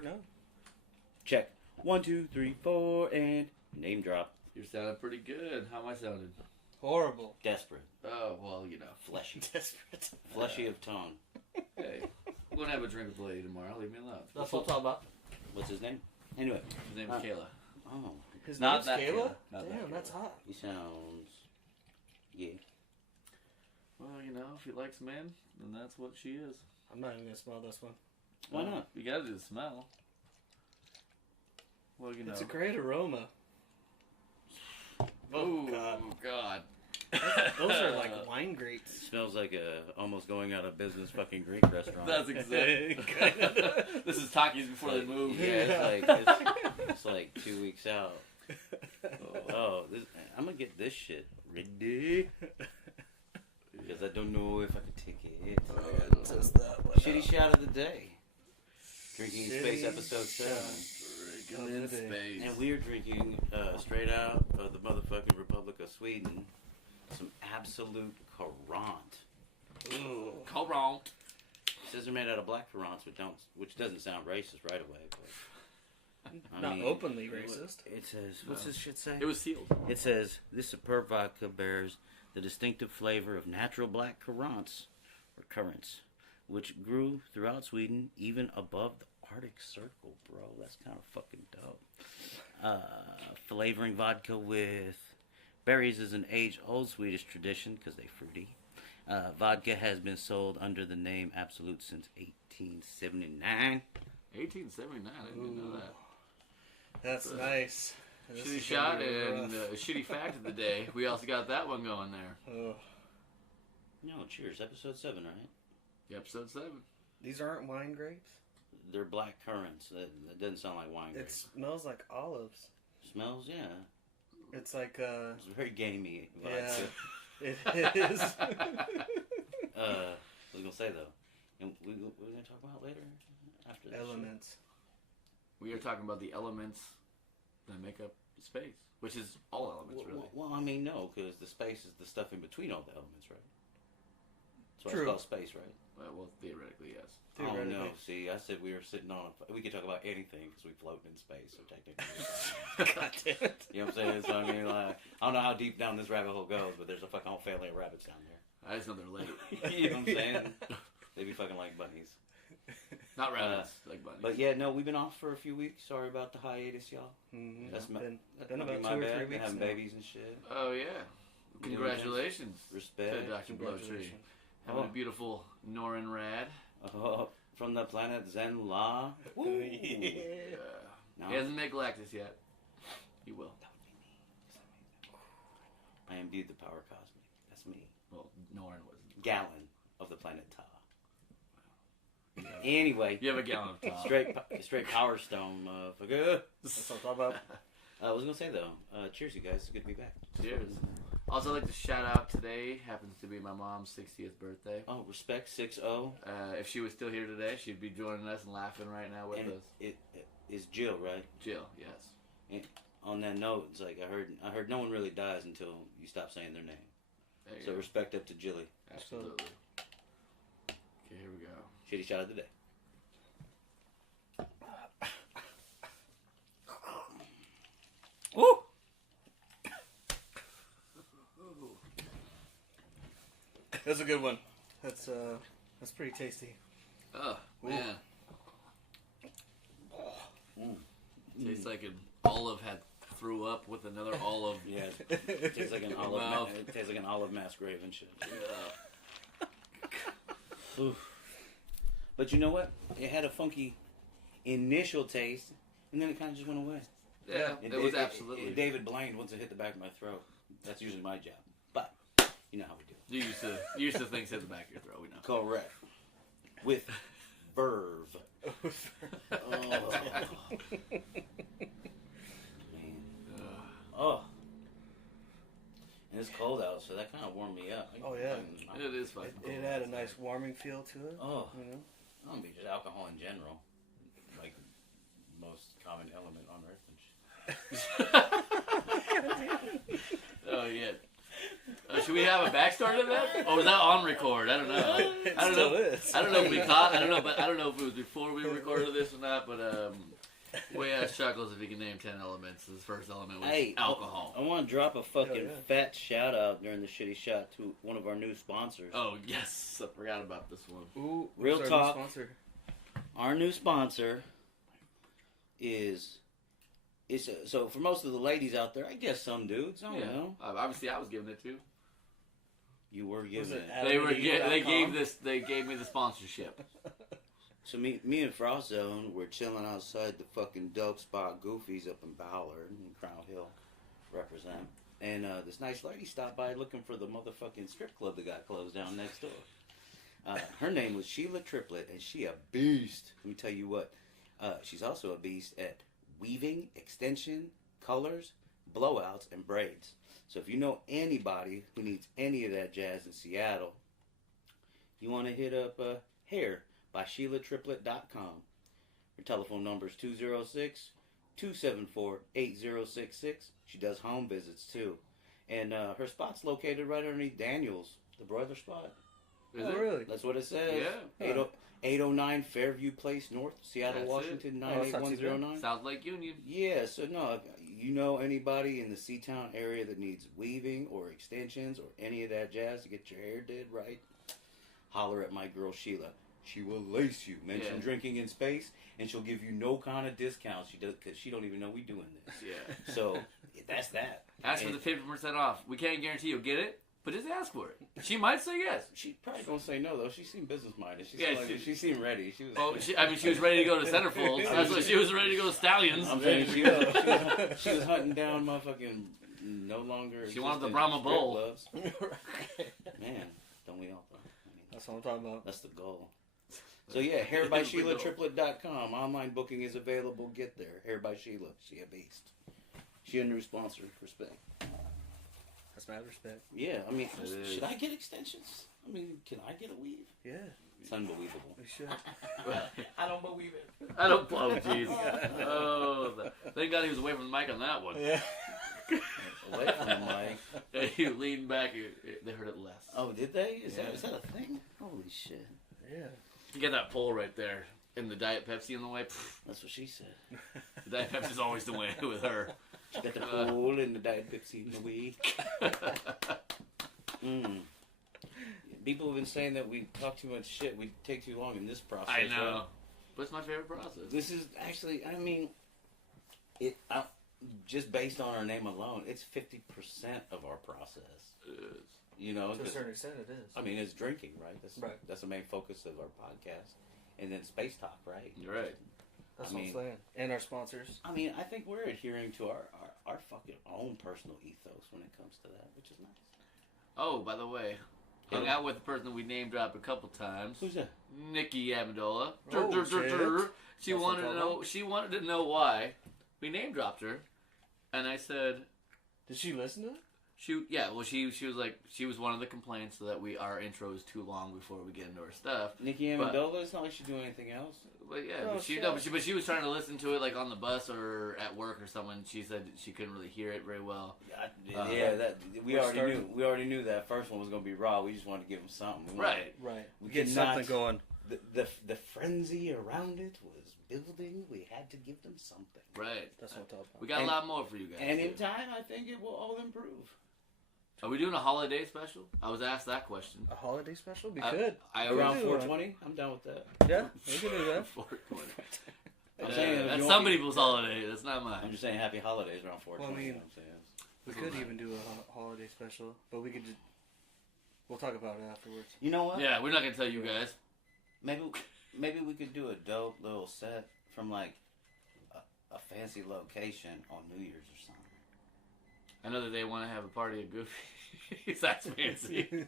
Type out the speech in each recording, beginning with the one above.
4? No. Check. 1, 2, 3, 4, and name drop. You're sounding pretty good. How am I sounding? Horrible. Desperate. Oh, well, you know. Fleshy. Desperate. Fleshy of tongue. Hey, I'm going to have a drink with the lady tomorrow. Leave me alone. That's what I'm talking about. What's his name? Anyway. His name is Kayla. Oh. His Not name's that Kayla? Kayla. Not Damn, that that's Kayla. hot. He sounds... Yeah. Well, you know, if he likes men, then that's what she is. I'm not even going to smell this one. Why not? You got to do the smell. Well, you know. It's a great aroma. Oh, God. God. Those are like wine grapes. Smells like a almost going out of business fucking Greek restaurant. That's exactly. This is Takis before they move. Yeah, it's like 2 weeks out. Oh, I'm gonna get this shit ready because I don't know if I can take it. Test that one Shitty shot of the day. Drinking in Space episode 7. Drinking in space. And we're drinking straight out of the motherfucking Republic of Sweden. Some absolute Kurant. Ooh. Kurant. It says they're made out of black Kurants, which doesn't sound racist right away. But, Not openly racist. It says, what's this shit say? It was sealed. It says, this superb vodka bears the distinctive flavor of natural black currants, or currants, which grew throughout Sweden, even above the Arctic Circle, bro. That's kind of fucking dope. Flavoring vodka with berries is an age-old Swedish tradition, because they're fruity. Vodka has been sold under the name Absolute since 1879. 1879, I didn't even know that. That's nice. This Shitty is shot gonna be and rough. shitty fact of the day. We also got that one going there. Oh. No, cheers. Episode 7, right? Episode 7. These aren't wine grapes? They're black currants. That doesn't sound like wine It grapes. smells like olives. Smells, yeah. It's like, It's very gamey. yeah, it is. I was gonna say though, and we're gonna talk about later after this. Elements. We are talking about the elements that make up space, which is all elements, really. Well, I mean, no, because the space is the stuff in between all the elements, right? That's why True. it's called space, right? Well, theoretically, yes. Oh no! See, I said we were sitting on. We could talk about anything because we float in space, so technically. God damn it. You know what I'm saying? So I mean, like, I don't know how deep down this rabbit hole goes, but there's a fucking whole family of rabbits down there. I just know they're late. You know what I'm saying? They be fucking like bunnies. Not rabbits, like bunnies. But yeah, no, we've been off for a few weeks. Sorry about the hiatus, y'all. Mm-hmm. That's my, been that been might be about my 2 or bad. 3 Been weeks having now. babies and shit. Oh, yeah. Congratulations. Respect. To Dr. Blowtree. Having a beautiful Norin Rad. From the planet Zen La. Yeah. No. He hasn't made Galactus yet. He will. I imbued the power cosmic. That's me. Well, Norin wasn't. Gallon of the planet Ta. Anyway. You have a gallon of top. Straight power stone, motherfucker. That's what I'm talking about. I was gonna say though, cheers, you guys. It's good to be back. Cheers. Also, I'd like to shout out today. Happens to be my mom's 60th birthday. Oh, respect 6-0. If she was still here today, she'd be joining us and laughing right now with And us. it is Jill, right? Jill, yes. And on that note, it's like I heard no one really dies until you stop saying their name. There you So go. respect up to Jilly. Absolutely. Okay, here we go. Shitty shot of the day. Woo! That's a good one. That's pretty tasty. Oh, Ooh. man. Mm. Tastes like an olive had threw up with another olive. Yeah, it tastes like an olive. Mouth. It tastes like an olive mass grave and shit. Yeah. Oof. But you know what? It had a funky initial taste, and then it kind of just went away. Yeah, And it was absolutely. David Blaine once it hit the back of my throat. That's usually my job, but you know how we do. You used to things hit the back of your throat. We know. Correct. With verve. Oh. Man. Oh. And it's cold out, so that kind of warmed me up. Oh, yeah. It is fucking cool. It had a nice warming feel to it. Oh. You know? I don't mean just alcohol in general. Like, most common element on Earth and shit. Oh, yeah. Should we have a backstory to that? Or was that on record? I don't know. It I don't still know. is. I don't know if we caught. I don't know, but I don't know if it was before we recorded this or not. But Way ass chuckles if you can name 10 elements. His first element was alcohol. I want to drop a fucking fat shout out during the shitty shot to one of our new sponsors. Oh yes, I forgot about this one. Ooh, Real talk. Sponsor? Our new sponsor is so for most of the ladies out there, I guess some dudes. I don't know. Obviously, I was giving it to. You were giving it. They gave me the sponsorship. So me and Frost Zone were chilling outside the fucking dope spot Goofy's up in Ballard in Crown Hill, represent. And this nice lady stopped by looking for the motherfucking strip club that got closed down next door. Her name was Sheila Triplet, and she a beast. Let me tell you what. She's also a beast at weaving, extension, colors, blowouts, and braids. So if you know anybody who needs any of that jazz in Seattle, you want to hit up Hair by SheilaTriplet.com. Her telephone number is 206-274-8066. She does home visits too. And her spot's located right underneath Daniel's, the broiler spot. Is it? Really? That's what it says. Yeah. 809 Fairview Place North, Seattle, That's Washington, it. 98109. South Lake Union. Yeah, so no, you know anybody in the Seatown area that needs weaving or extensions or any of that jazz to get your hair did right, holler at my girl Sheila. She will lace you. Mention drinking in space, and she'll give you no kind of discounts. She does because she don't even know we doing this. Yeah. So that's that. Ask for the 50% off. We can't guarantee you'll get it, but just ask for it. She might say yes. She probably gonna say no though. She seemed business minded. She seemed ready. She was. Oh, she was ready to go to Centerfolds. That's what she was ready to go to Stallions. I'm saying she was hunting down motherfucking no longer. She wanted the Brahma Bull. Man, don't we all? I mean, That's what I'm talking about. That's the goal. So yeah, HairBySheilaTriplet.com. Online booking is available. Get there. Hair by Sheila. She a beast. She a new sponsor. Respect. That's mad respect. Yeah, I mean, should I get extensions? I mean, can I get a weave? Yeah. It's unbelievable. We should. I don't believe it. I don't. Oh, jeez. Oh, thank God he was away from the mic on that one. Yeah. Away from the mic. You leaned back. They heard it less. Oh, did they? Is that a thing? Holy shit. Yeah. You get that pole right there. And the Diet Pepsi in the way. That's what she said. The Diet Pepsi's always the way with her. She got the hole in the Diet Pepsi in the weed. People have been saying that we talk too much shit. We take too long in this process. I know. Right? But it's my favorite process. This is actually, I mean, just based on our name alone, it's 50% of our process. You know, to a certain extent, it is. I mean, it's drinking, right? Right. That's the main focus of our podcast, and then space talk, right? You're right. That's what I'm saying. And our sponsors. I mean, I think we're adhering to our fucking own personal ethos when it comes to that, which is nice. Oh, by the way, hung out with the person that we name dropped a couple times. Who's that? Nikki Amendola. Oh, She wanted to know. She wanted to know why we name dropped her, and I said, Did she listen to it? She was like, she was one of the complaints that our intro is too long before we get into our stuff. Nikki Amendola, it's not like she's doing anything else. But yeah, Oh, but she was trying to listen to it like on the bus or at work or something. She said she couldn't really hear it very well. We already knew that first one was gonna be raw. We just wanted to give them something. Right. We get something going. The frenzy around it was building. We had to give them something. Right. That's what I'm talking about. We got a lot more for you guys. And in time, I think it will all improve. Are we doing a holiday special? I was asked that question. A holiday special? We could. Around 420? I'm down with that. Yeah, we can do that. 420. I'm saying that's some people's holiday. That's not mine. I'm just saying happy holidays around 420. Well, I mean, you know what I'm saying? we could even do a holiday special, but we could just... We'll talk about it afterwards. You know what? Yeah, we're not going to tell you guys. Maybe we could do a dope little set from like a fancy location on New Year's or something. I know that they want to have a party at Goofy. That's fancy.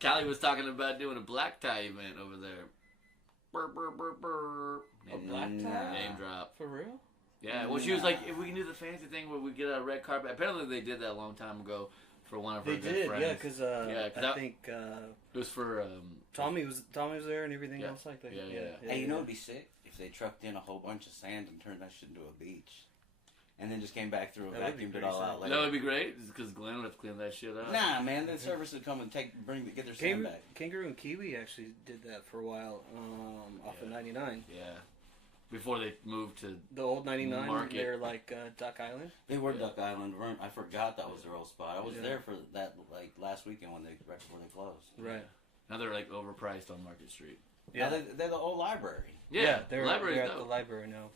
Callie was talking about doing a black tie event over there. Burr, burr, burr, burr. A black tie? Name drop. For real? Yeah, well, she was like, if we can do the fancy thing where we get a red carpet. Apparently, they did that a long time ago for one of her good friends. Yeah, because I think it was for Tommy was there and everything else like that. Yeah. Hey, you know it'd be sick if they trucked in a whole bunch of sand and turned that shit into a beach. and then just came back through and That would be vacuumed it pretty all sick. out later. That would be great, because Glenn would have to clean that shit up. Nah, man, the service would come and get their sand back. Kangaroo and Kiwi actually did that for a while off of 99. Yeah. Before they moved to The old 99, Market. they're like Duck Island. They were Duck Island. I forgot that was their old spot. I was Yeah. there for that like last weekend right before they closed. Right. Now they're like overpriced on Market Street. Yeah, they're the old library. Yeah, they're library's at dope. the library now.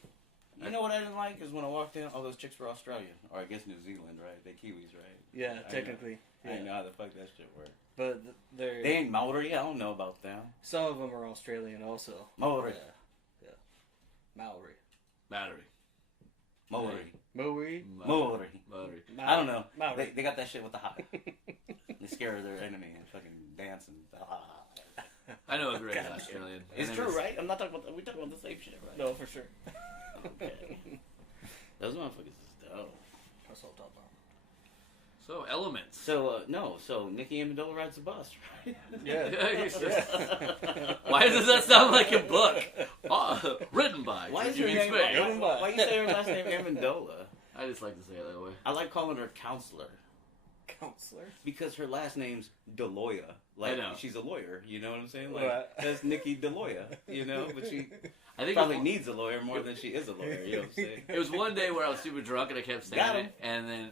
You know what I didn't like is when I walked in, all those chicks were Australian, or I guess New Zealand, right? They Kiwis, right? Yeah, I technically. I didn't know how the fuck that shit worked. But they're They ain't Maori. I don't know about them. some of them are Australian also. Maori. Yeah. Maori. Battery. Maori. Maori. Maori. Maori. I don't know. Maori. They got that shit with the high. They scare their enemy and fucking dance and. I know a great God. Australian. It's Her true, name is- right? I'm not talking about. We talking about the same shit, right? No, for sure. Okay. Those motherfuckers is dope. That's all I'm talking about. So, Elements. So Nikki Amendola rides the bus, right? Yeah. Why does that sound like a book? Written by Why is her Jimmy name? Spade. Why you say her last name Amendola? I just like to say it that way. I like calling her counselor Counselor. because her last name's Deloya. Like I know. she's a lawyer, you know what I'm saying? Like Right. that's Nikki Deloya, you know. But she I think probably it was, needs a lawyer more than she is a lawyer. You know what I'm saying? it was one day where I was super drunk and I kept Got saying him. it, and then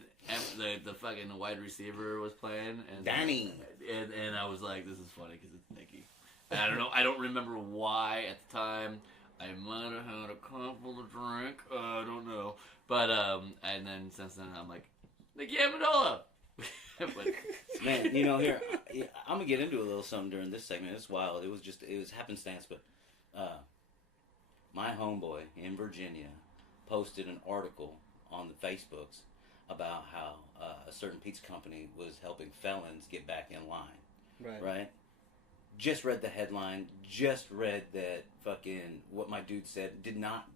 the fucking wide receiver was playing, and Danny. and I was like, this is funny because it's Nikki. And I don't know. I don't remember why at the time. I might have had a couple to drink. I don't know. But and then since then I'm like, Nikki Amendola. But, Man, you know, here I'm gonna get into a little something during this segment. It's wild. It was happenstance, but my homeboy in Virginia posted an article on the Facebooks about how a certain pizza company was helping felons get back in line. Right? Just read the headline. Just read that fucking what my dude said. Did not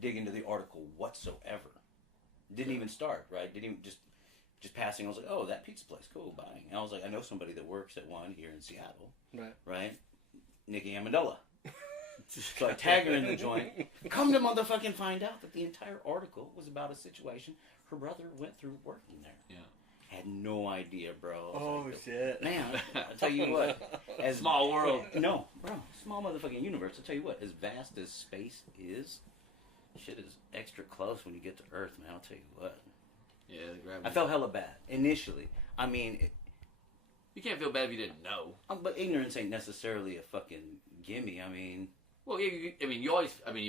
dig into the article whatsoever. Didn't even start. Right? Didn't even just passing. I was like, oh, that pizza place, cool, buying. And I was like, I know somebody that works at one here in Seattle. Right? Nikki Amendola. So I tag her in the joint. Come to motherfucking find out that the entire article was about a situation her brother went through working there. yeah. Had no idea, bro. I was Oh like, shit. Man, I'll tell you what. As Small world. No, bro. Small motherfucking universe. I'll tell you what. As vast as space is, shit is extra close when you get to Earth, man. I'll tell you what. Yeah, the gravity. I felt hella bad initially. I mean, You can't feel bad if you didn't know. but ignorance ain't necessarily a fucking gimme. I mean, Well, you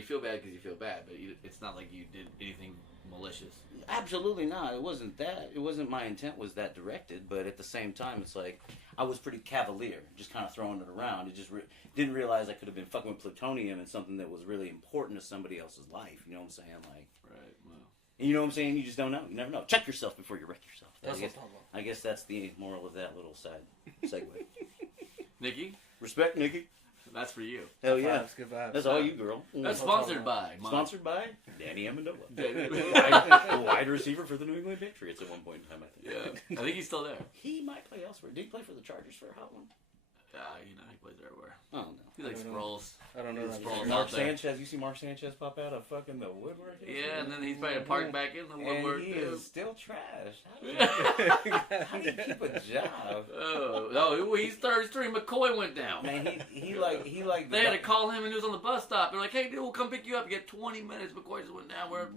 feel bad because you feel bad, but it's not like you did anything malicious. absolutely not. It wasn't that. It wasn't my intent was that directed. But at the same time, it's like I was pretty cavalier, just kind of throwing it around. It just didn't realize I could have been fucking with plutonium and something that was really important to somebody else's life. You know what I'm saying? Like, Right. Well. you know what I'm saying? You just don't know. You never know. Check yourself before you wreck yourself. That's what I'm talking about. I guess that's the moral of that little side segue. Nikki, Respect, Nikki. that's for you. Hell yeah. Vibes, good vibes. That's all you, girl. That's what I'm sponsored by. Sponsored by Danny Amendola. Yeah. wide receiver for the New England Patriots at one point in time, I think. I think he's still there. He might play elsewhere. Did he play for the Chargers for a hot one? He plays everywhere. Oh, no. He like I don't know. scrolls. I don't know that. Scrolls very Mark out there. Sanchez, you see Mark Sanchez pop out of fucking the woodwork? Yeah, and then he's probably parked back in the woodwork. And he too. is still trash. How do you keep a job? Oh, he's 33. McCoy went down. Man, he like They had to call him and he was on the bus stop. They're like, "Hey, dude, we'll come pick you up. You get 20 minutes." McCoy just went down. We're at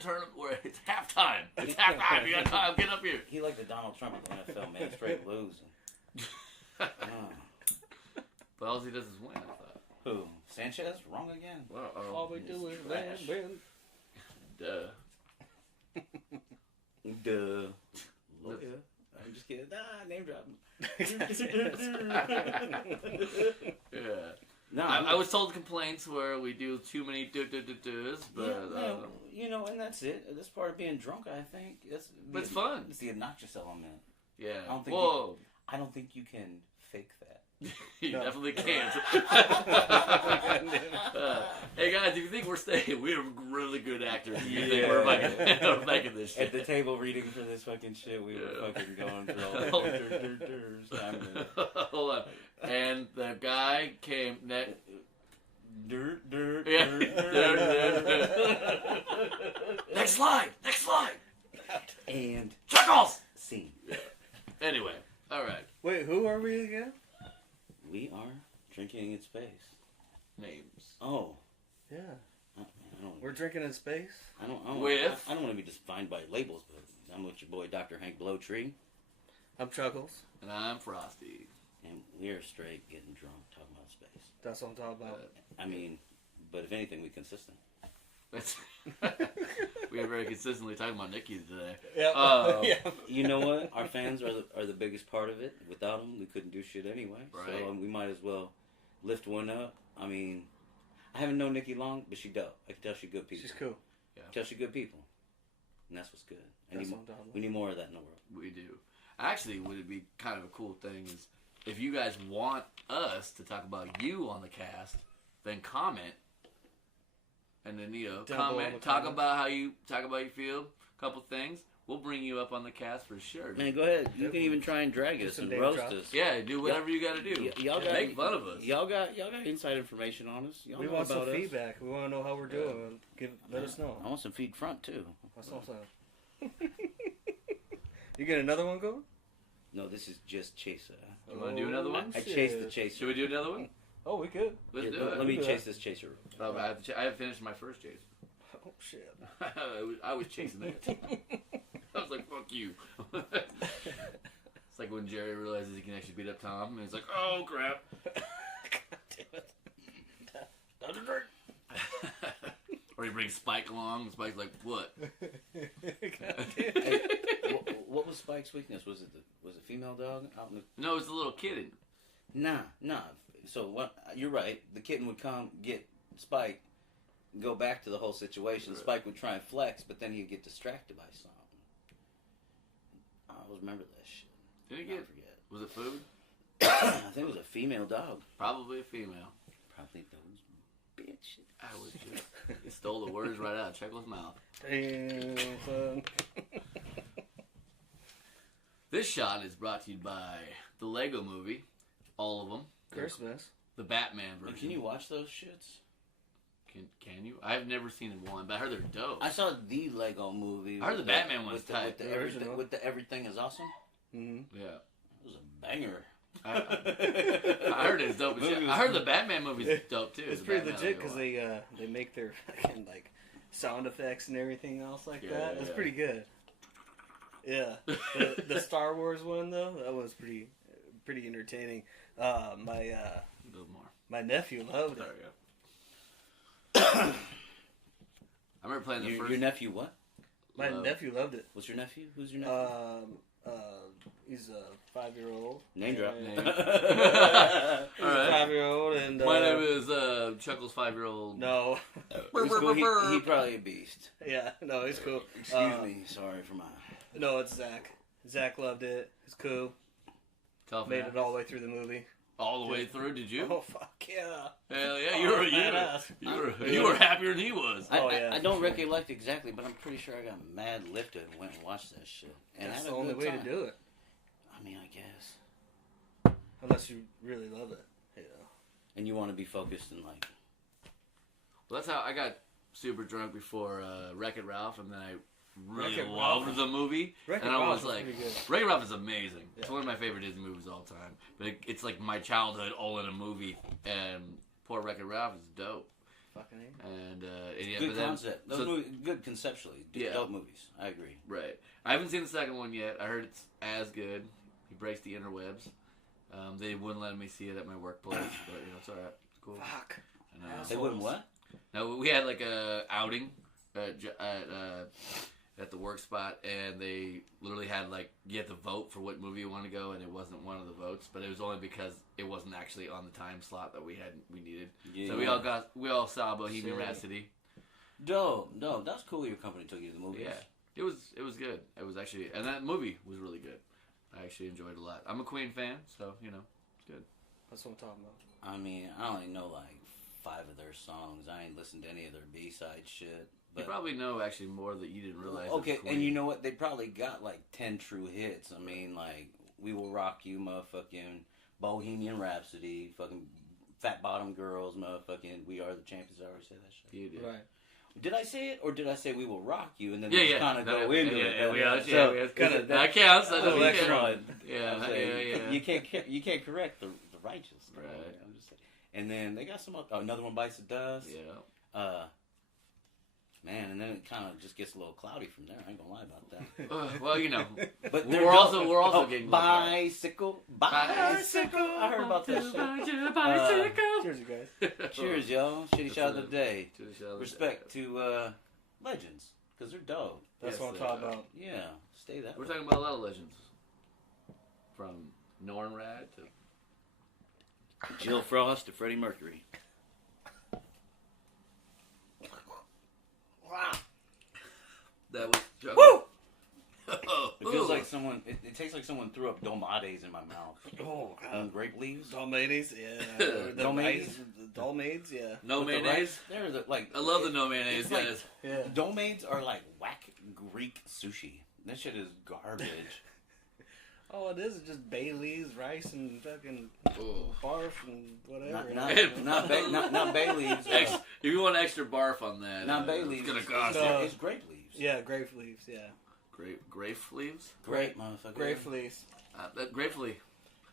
tournament. It's halftime. It's halftime. You got time. Get up here. He like the Donald Trump of the NFL, man. Straight losing. Oh. But all he does is win. I thought. Who? Sanchez? Wrong again. Well, All we do is Trash. win. duh. Duh. Lawyer. I'm just kidding. Name drop. Yeah. No, I was told complaints where we do too many do's, but you know, and that's it. That's part of being drunk, I think. But it's fun. It's the obnoxious element. yeah. I don't think Whoa. I don't think you can fake that. You No. definitely can't. Hey guys, if you think we're really good actors, and you think we're making this shit. At the table reading for this fucking shit, we were fucking going through all the Hold on. And the guy came next. dirt. Yeah. Next slide. We're drinking in space. I don't With? I don't want to be defined by labels, but I'm with your boy Dr. Hank Blowtree, I'm Chuckles. And I'm Frosty. and we're straight getting drunk talking about space. That's what I'm talking about. I mean, but if anything, we consistent. That's we are very consistently talking about Nikki today. Yeah. Yeah. You know what? Our fans are the biggest part of it. Without them, we couldn't do shit anyway. Right. So we might as well lift one up. I mean, I haven't known Nikki long, but she dope. I can tell she good people. She's cool. I can tell she good people, and that's what's good. That's what I'm talking about. We need more of that in the world. We do. Actually, would it be kind of a cool thing is if you guys want us to talk about you on the cast, then comment. And then, Down below comment, in the talk comments. about how you feel, a couple things. We'll bring you up on the cast for sure. Man, go ahead. You can even try and drag Do us some and name roast drops. us. Yeah, do whatever you got to do. Y'all got Make fun of us. Y'all got inside information on us. Y'all We know want some about us. feedback. We want to know how we're doing. Let us know. I want some feed front too. That's what I'm saying. You get another one going? No, this is just chaser. You want to do another one? I shit. chased the chaser. Should we do another one? Oh, we could. Let's do Let it. me do chase that. this chaser. I have finished my first chase. Oh shit. I was chasing it. I was like, fuck you. It's like when Jerry realizes he can actually beat up Tom, and he's like, oh, crap. Or he brings Spike along, and Spike's like, what? Hey, what was Spike's weakness? Was it female dog out in the? No, it's a little kitten. Nah. So what? You're right. The kitten would come get Spike, go back to the whole situation. Right. Spike would try and flex, but then he'd get distracted by something. I always remember that shit. Did he Never get, forget. was it food? I think it was a female dog. Probably a female. Probably those bitch. I was just, he stole the words right out of Chuckle's mouth. Damn, son. This shot is brought to you by the Lego Movie, all of them. Christmas. The Batman version. Can you watch those shits? Can you? I've never seen one, but I heard they're dope. I saw the Lego movie. I heard the with Batman one's with the, tight. with the, The everything, original. with the everything is awesome. Mm-hmm. Yeah. It was a banger. I heard it's dope as shit. I heard the Batman movie's dope too. It's The pretty Batman legit movie. because they make their fucking like sound effects and everything else like Yeah, that. It's yeah. pretty good. Yeah, the Star Wars one though, that was pretty entertaining. A little more. My nephew loved There it. we go. I remember playing the first. Your nephew what? My nephew loved it. What's your nephew? Who's your nephew? He's a 5-year-old. Name drop. And- Name. He's All a right. 5-year-old, and My name is Chuckle's 5-year-old. no, He's cool. He probably a beast. yeah, no, he's cool. Excuse me. Sorry for my. No, it's Zach. Zach loved it. It's cool. Tough Made man. it all the way through the movie. All the way through, did you? Oh fuck yeah! Hell yeah, Oh, badass. you were happier than he was. Oh, yeah, I don't for sure. recollect exactly, but I'm pretty sure I got mad lifted and went and watched that shit. And That's had the a only good way time. to do it. I mean, I guess. Unless you really love it. Yeah. And you want to be focused and like. Well, that's how I got super drunk before Wreck-It Ralph, and then I really Wreck-It loved Ralph. the movie. Wreck-It and I Ralph was was like, pretty good. Wreck-It Ralph is amazing. It's Yeah. one of my favorite Disney movies of all time. But it's like my childhood all in a movie, and poor Wreck-It Ralph is dope. Fucking A. And yeah, Good but then, concept. Those so- movies, good conceptually. Yeah. Dope movies. I agree. Right. I haven't seen the second one yet. I heard it's as good. He breaks the interwebs. They wouldn't let me see it at my workplace, but it's alright. It's cool. Fuck. And, uh, They wouldn't what? no, we had like a outing at the work spot, and they literally had like you had to vote for what movie you want to go, and it wasn't one of the votes, but it was only because it wasn't actually on the time slot that we needed. Yeah. So we all saw Bohemian Sick. Rhapsody. Dope. That's cool. Your company took you to the movies. Yeah, it was good. It was actually, and that movie was really good. I actually enjoyed it a lot. I'm a Queen fan, so it's good. That's what I'm talking about. I mean, I only know like 5 of their songs. I ain't listened to any of their B-side shit. You But probably know actually more that you didn't realize. okay, of Queen. and you know what? They probably got like 10 true hits. I mean, like "We Will Rock You," motherfucking "Bohemian Rhapsody," fucking "Fat Bottom Girls," motherfucking "We Are the Champions." I already said that shit. You did. Right. Did I say it, or did I say "We Will Rock You"? And then Yeah, just yeah. kind of No, go into yeah, it. yeah, we are- So, yeah, we are- kinda that counts. That little doesn't extra. count. I'm Yeah, saying, yeah. You can't correct the righteous. Right. I'm just saying. And then they got some another one bites the dust. Yeah. Man, and then it kind of just gets a little cloudy from there. I ain't gonna lie about that. Well, you know, But we're also getting bicycle. I heard about that shit. Bicycle. Cheers, you guys. Cheers, yo. Shitty shout of the day. To the show of the Respect day. to legends, because they're dope. That's Yes, what I'm they talking are. about. Yeah, stay that We're way. talking about a lot of legends, from Nornrad to Jill Frost to Freddie Mercury. Wow. that was. Woo! It feels like someone. It tastes like someone threw up Dolmades in my mouth. Oh, And grape leaves. Dolmades, yeah. The Dolmades? rice- Dolmades, yeah. No With the mayonnaise. rice, They're the, like. I love the no mayonnaise, it's like- guys. Yeah. Dolmades are like whack Greek sushi. That shit is garbage. All it is just bay leaves, rice, and fucking Oh. barf and whatever. Not bay leaves. If you want extra barf on that, Not bay leaves. It's gonna cost No. you. It's grape leaves. Yeah, grape leaves, yeah. Grape leaves. Grape, motherfucker. Grape leaves. Grape leaf.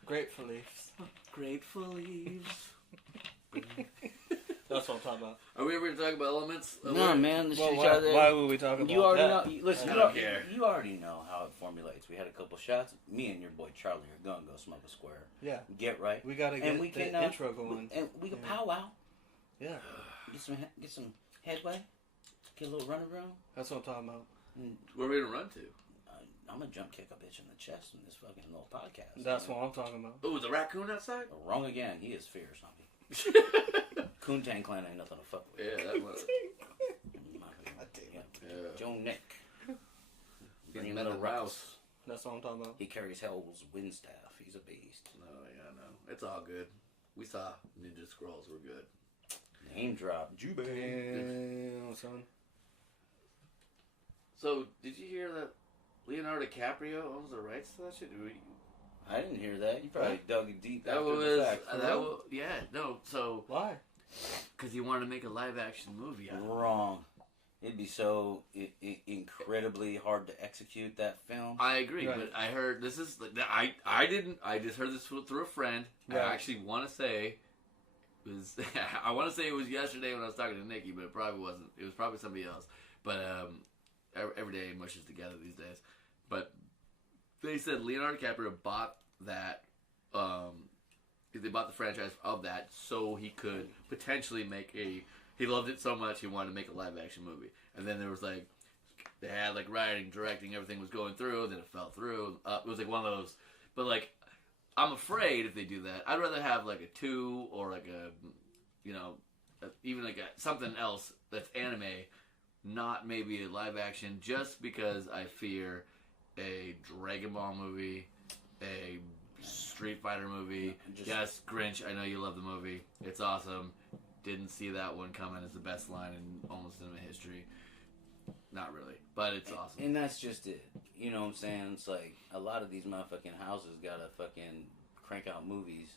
Grape leaves. Grape leaves. That's what I'm talking about. Are we ever going to talk about elements? No, man. The Well, shit why, out there. why would we talk about You already that? know. Listen, I you, don't al- care. you already know how it formulates. We had a couple shots. Me and your boy Charlie are gonna go smoke a square. Yeah, Get right. we gotta get And we the can intro going. And we can Yeah. powwow. Yeah, Get some headway. Get a little run around. that's what I'm talking about. Where are we going to run to? I'm gonna jump kick a bitch in the chest in this fucking little podcast. That's what I'm talking about. Oh, is a raccoon outside? Wrong again. He is fierce on me. Koontang Clan ain't nothing to fuck with. Yeah, that was. Yeah. Joe Nick. Bring him Metal the Rouse. rouse. That's what I'm talking about. He carries Hell's wind staff. He's a beast. Oh, yeah, no. It's all good. We saw Ninja Scrolls. We're good. Name drop. Jube. Damn, son. So, did you hear that Leonardo DiCaprio owns the rights to that shit? I didn't hear that. You probably dug it deep That after was. the fact. For That real? was. Yeah, no. So, Why? because he wanted to make a live action movie out of it. Wrong. It'd be so incredibly hard to execute that film. I agree, Right. but I heard this is I didn't. I just heard this through a friend. Right. I actually want to say it was. I want to say it was yesterday when I was talking to Nikki, but it probably wasn't. It was probably somebody else. But every day mushes together these days. But they said Leonardo DiCaprio bought that. They bought the franchise of that so he could potentially make a. He loved it so much he wanted to make a live action movie. And then there was like, they had like writing, directing, everything was going through. Then it fell through. It was like one of those. But like, I'm afraid if they do that, I'd rather have like a 2 or like a, even like something else that's anime, not maybe a live action, just because I fear a Dragon Ball movie, a Street Fighter movie. Yes, Grinch, I know you love the movie. It's awesome. Didn't see that one coming as the best line in almost cinema history. Not really, but it's awesome. And that's just it. You know what I'm saying? It's like a lot of these motherfucking houses gotta fucking crank out movies.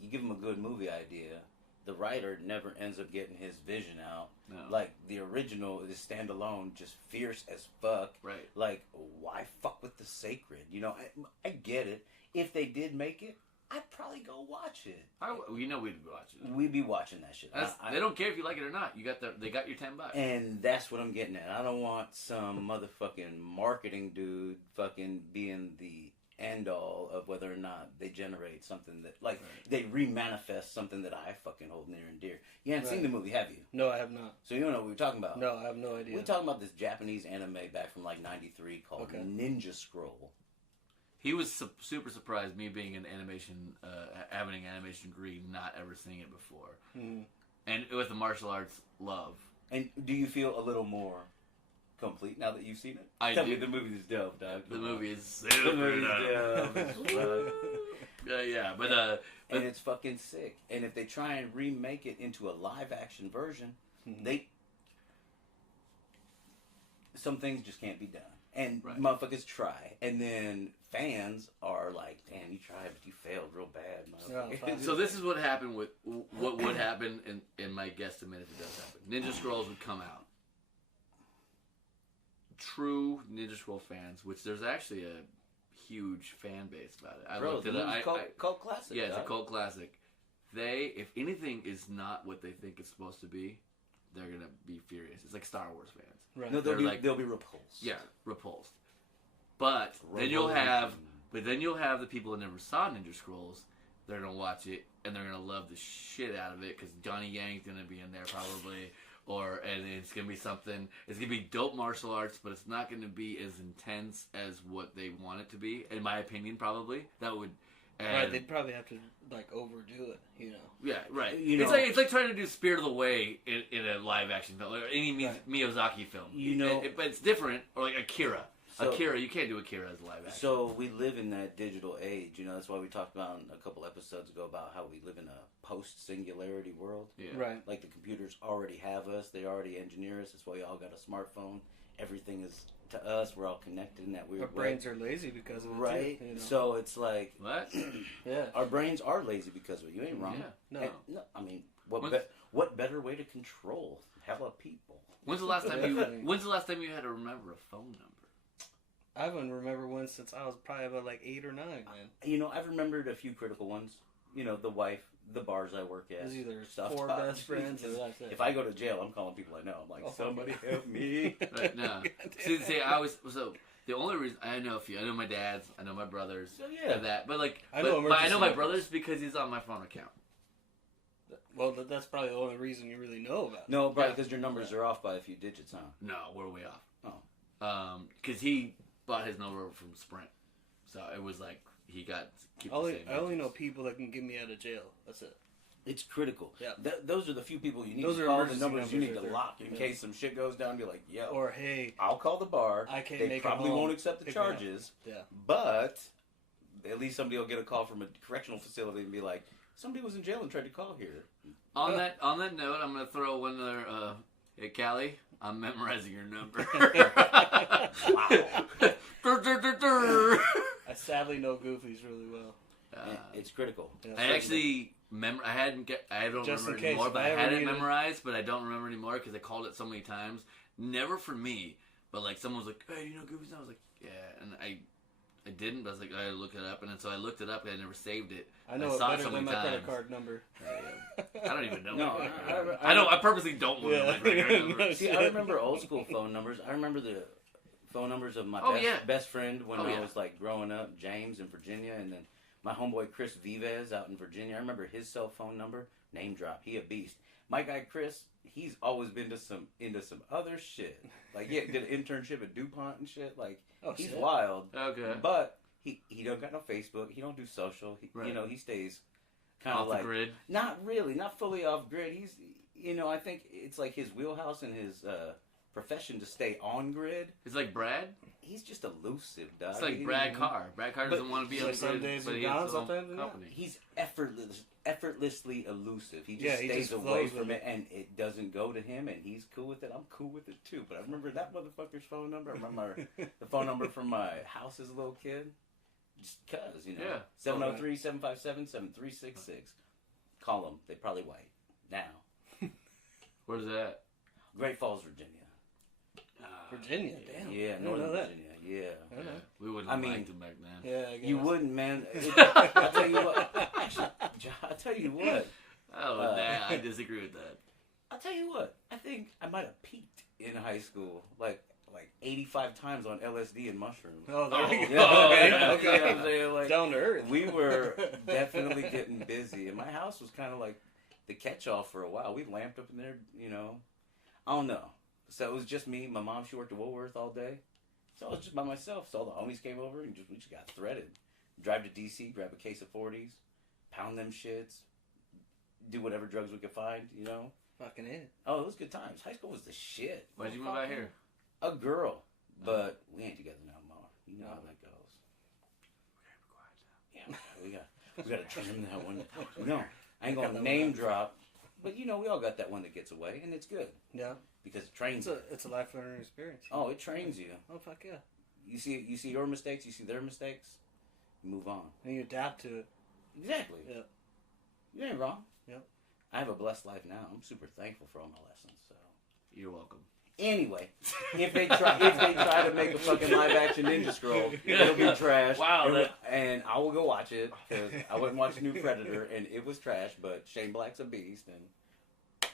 You give them a good movie idea, the writer never ends up getting his vision out. No. Like the original is standalone, just fierce as fuck. Right. Like, why fuck with the sacred? You know, I get it. If they did make it, I'd probably go watch it. We'd be watching it. We'd be watching that shit. They don't care if you like it or not. They got your $10. And that's what I'm getting at. I don't want some motherfucking marketing dude fucking being the end all of whether or not they generate something that, like, they remanifest something that I fucking hold near and dear. You haven't seen the movie, have you? No, I have not. So you don't know what we're talking about? No, I have no idea. We're talking about this Japanese anime back from like '93 called Ninja Scroll. He was super surprised, me being an animation, having an animation degree, not ever seeing it before. Mm-hmm. And with the martial arts love. And do you feel a little more complete now that you've seen it? I Tell do. me the movie is dope, dog. The movie is The super movie's dope. dope. Yeah, but And it's fucking sick. And if they try and remake it into a live action version, some things just can't be done. And motherfuckers try. And then fans are like, damn, you tried, but you failed real bad, motherfucker. So this is what happened with what would happen in my guesstimate if it does happen. Ninja Scrolls would come out. True Ninja Scroll fans, which there's actually a huge fan base about it. Cult classic. Yeah, it's a cult classic. They, if anything is not what they think it's supposed to be, they're gonna be furious. It's like Star Wars fans. Right. No, they'll be repulsed. Yeah, repulsed. But then you'll have the people that never saw Ninja Scrolls. They're gonna watch it and they're gonna love the shit out of it because Johnny Yang's gonna be in there probably, and it's gonna be something. It's gonna be dope martial arts, but it's not gonna be as intense as what they want it to be. In my opinion, probably that would. Right, they'd probably have to like overdo it, you know. Yeah, right. You know, it's like trying to do Spirit of the Way in a live action film or any Miyazaki film. You know, but it's different. Or like Akira. So, Akira, you can't do Akira as a live action. So we live in that digital age, you know. That's why we talked about a couple episodes ago about how we live in a post-singularity world. Yeah. Right. Like the computers already have us; they already engineer us. That's why we all got a smartphone. Everything is to us. We're all connected in that weird Our brains are lazy because of it, right? too, you know? So it's like What? Yeah. our brains are lazy because of it. You ain't wrong. Yeah. No. And, no, I mean, When's- what better way to control hella people? When's the last time you Definitely. had to remember a phone number? I haven't remember one since I was probably about like 8 or 9, man. You know, I've remembered a few critical ones. You know, the wife, the bars I work It at. was either stuff 4 talk. best friends or that's it. If I go to jail, I'm calling people I know. I'm like, Oh, somebody yeah. help me. Right, no. See, the only reason I know a few. I know my dad's. I know my brothers. So yeah, That, but like, I know but I know my emergency brother's because he's on my phone account. Well, that's probably the only reason you really know about it. no, probably because your numbers are off by a few digits, huh? No, we're way off. Oh. Because he bought his number from Sprint, so it was like he got keep the same. I only know people that can get me out of jail. That's it. It's critical. Yeah. Those are the few people you need Those to are call. The emergency numbers you need numbers to right lock in there. case some shit goes down. Be like, yo, Or hey, I'll call the bar. I can't They make it probably home. won't accept the Pick me up. charges, yeah. but at least somebody will get a call from a correctional facility and be like, somebody was in jail and tried to call here. On that note, I'm gonna throw one other. Hey, Callie, I'm memorizing your number. I sadly know Goofies really well. It's critical. Yeah, I actually I don't Just remember in it anymore, case, but if I I ever had it need it. memorized, but I don't remember anymore because I called it so many times. Never for me, but like someone was like, "Hey, you know Goofy's?" I was like, "Yeah," and I didn't, but I was like, I gotta look it up, and then so I looked it up, and I never saved it. I know it saw better so than many my credit times. card number. I don't even know. No, I purposely don't want Yeah. to remember. No, See, I remember old school phone numbers. I remember the phone numbers of my best friend when I was like growing up, James in Virginia, and then my homeboy Chris Vives out in Virginia. I remember his cell phone number. Name drop. He a beast. My guy Chris, he's always been into some other shit. Like did an internship at DuPont and shit. Like he's shit. wild. Okay. But he don't got no Facebook. He don't do social. Right. You know, he stays kind Off of like the grid. not really, not fully off grid. He's, you know, I think it's like his wheelhouse and his profession to stay on grid. It's like Brad. He's just elusive, dog. It's like Brad Carr. Brad Carr doesn't want to be on like the some grid, days but he's he has gone, his own sometimes he's not. company. He's effortlessly elusive. He just Yeah, he stays just away flows from with it, and it doesn't go to him, and he's cool with it. I'm cool with it too. But I remember that motherfucker's phone number. I remember the phone number from my house as a little kid. Just cause, you know. Yeah. 703-757-7366. Call them. They probably white. Now. Where's that? Great Falls, Virginia. Virginia, damn. Yeah, I didn't Northern know that. Virginia. Yeah. I don't know. We wouldn't I have mean- liked him back then. Yeah, I guess. You wouldn't, man. I'll tell you what. Actually, I'll tell you what. Oh, nah, I disagree with that. I'll tell you what. I think I might have peaked in high school, like 85 times on LSD and mushrooms. Oh, there you Oh, go. okay, You know okay. what I'm saying? Like, Down to earth. we were definitely getting busy, and my house was kind of like the catch-all for a while. We lamped up in there, you know. I don't know. So it was just me. My mom, she worked at Woolworth all day. So I was just by myself. So all the homies came over, and we just got threaded. Drive to D.C., grab a case of 40s, pound them shits, do whatever drugs we could find, you know. Fucking it. Oh, it was good times. High school was the shit. Why'd you move out here? A girl. But we ain't together no more. You know how that goes. Yeah, we got to trim that one. No, I ain't gonna name drop. But you know, we all got that one that gets away, and it's good Yeah. because it trains you. It's a life learning experience. Oh, it trains you. Oh, fuck yeah. You see your mistakes. You see their mistakes. You move on. And you adapt to it. Exactly. Yeah. You ain't wrong. Yep. I have a blessed life now. I'm super thankful for all my lessons. So You're welcome. anyway, if they try to make a fucking live action Ninja Scroll, it'll be trash. Wow, And I will go watch it because I went and watched New Predator and it was trash. But Shane Black's a beast, and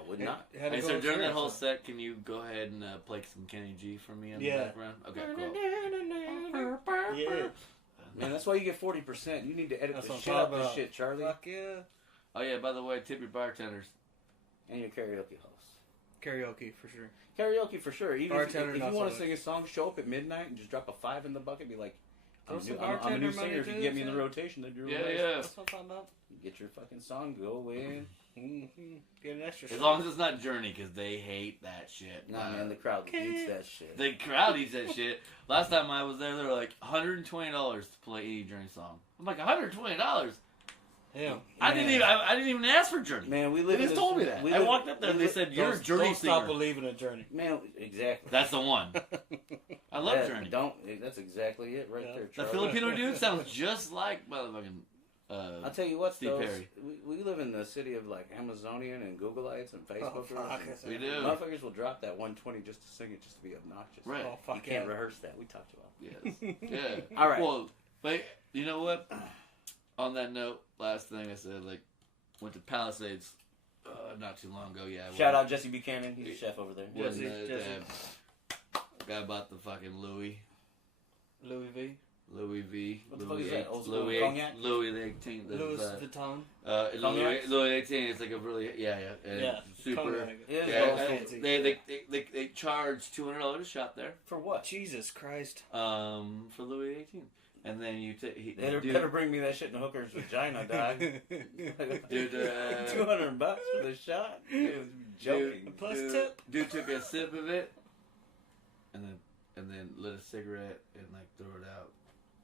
I would not. It had to Hey, go so with during that Kurant, whole so- set, can you go ahead and play some Kenny G for me in the Yeah. background? Okay, cool. Yeah. Man, that's why you get 40%. You need to edit That's the what I'm shit out of talking this about. shit, Charlie. Fuck yeah. Oh yeah, by the way, tip your bartenders. And your karaoke host. Karaoke for sure. Karaoke for sure. Even Bartender, if not you so want to much. sing a song, show up at midnight and just drop a 5 in the bucket. Be like, I'm Throw a some new, I'm a bartender new singer. money If you too, get me in the so- rotation, then you're Yeah, right. yeah. That's what I'm talking about. Get your fucking song, go in. Mm-hmm. Get an extra As shot. long as it's not Journey, because they hate that shit. Nah, man, the crowd eats that shit. The crowd eats that shit. Last time I was there, they were like $120 to play any Journey song. I'm like, $120? Yeah. I didn't even ask for Journey. Man, we They live in just this, told me that. we I live- walked up there and they said, "You're a Journey Don't stop singer." believing in Journey. Man, exactly. That's the one. I love That- Journey. That's exactly it right Yeah. there, The Charlie. Filipino dude sounds just like motherfucking. I'll tell you what, Steve though. Perry. We live in the city of like Amazonian and Googleites and Facebookers. fuck. and We do. Motherfuckers will drop that 120 just to sing it, just to be obnoxious. Right. Oh, You fuck can't yeah. rehearse that. We talked about. Yes. Yeah. All right. Well, but you know what? On that note, last thing I said, like, went to Palisades not too long ago. Yeah. Shout out Jesse Buchanan. He's a chef over there. Wasn't Jesse, it? Guy bought the fucking Louis Louis V. V. What the fuck Louis is that? Old school Louis cognac? Louis the 18th. Louis That's, Vuitton. Louis 18. It's like a really and Yeah. super. Cognac. Yeah, It's Yeah, all yeah. fancy. they charge $200 a shot there. For what? Jesus Christ. For Louis 18, and then you take. Better bring me that shit in a hooker's vagina, dog. Dude, $200 for the shot? He was joking. Plus tip. Dude took a sip of it, and then lit a cigarette and like threw it out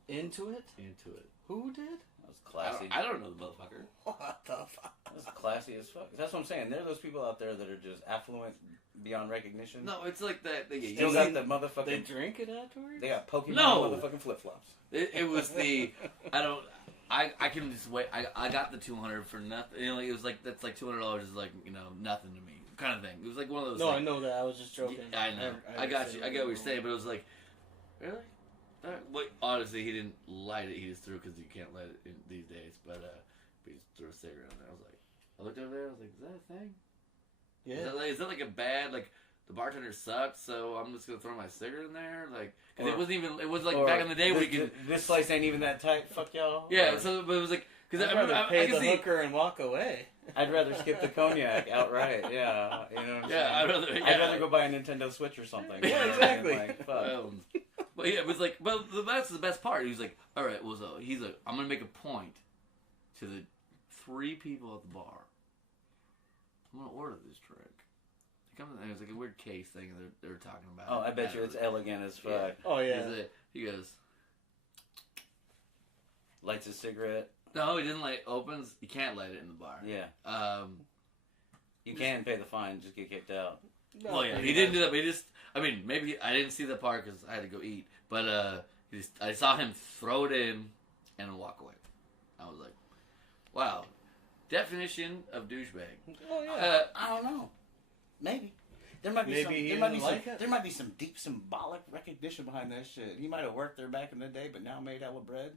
Into it? into it. Who did? That was classy. I don't know the motherfucker. What the fuck? That's classy as fuck. That's what I'm saying. There are those people out there that are just affluent beyond recognition. No, it's like that. They Still got the They motherfucking. drink it afterwards? They got Pokemon No. motherfucking flip flops. It was the I can just wait. I got the 200 for nothing. You know, it was like that's like $200 is like nothing to me kind of thing. It was like one of those. No, like, I know that. I was just joking. Yeah, I know. I got you. I get what you're saying, but it was like, really? Wait, honestly, he didn't light it. He just threw because you can't light it these days. But he just threw a cigarette in there. I was like, I looked over there. I was like, is that a thing? Yeah. Is that like a bad like the bartender sucked, so I'm just gonna throw my cigarette in there? Like, 'cause Or- it wasn't even. It was like Or, back in the day where you could. This place ain't even that tight. Fuck y'all. Yeah. Or, So, but it was like because I'd I remember rather I pay can the see. hooker and walk away. I'd rather skip the cognac outright. Yeah. You know what I'm Yeah, saying? I'd I'd rather go buy a Nintendo Switch or something. Yeah, You know what I'm exactly. saying? Like, fuck. But yeah, it was like, but that's the best part. He was like, all right, well, so he's like, I'm gonna make a point to the 3 people at the bar. I'm gonna order this drink. They come in there, it was like a weird case thing they were talking about. Oh, I bet you it's elegant as fuck. Yeah. Oh, yeah. He goes, Lights a cigarette. no, he didn't opens. You can't light it in the bar. Yeah. You can pay the fine, just get kicked out. No, Well, yeah, he didn't do that. But he just, I mean, maybe I didn't see that part because I had to go eat. But I saw him throw it in and walk away. I was like, wow, definition of douchebag. Oh, yeah. I don't know. Maybe. There might be Maybe some. he There might be didn't some. like it. There might be some deep symbolic recognition behind that shit. He might have worked there back in the day, but now made hella bread.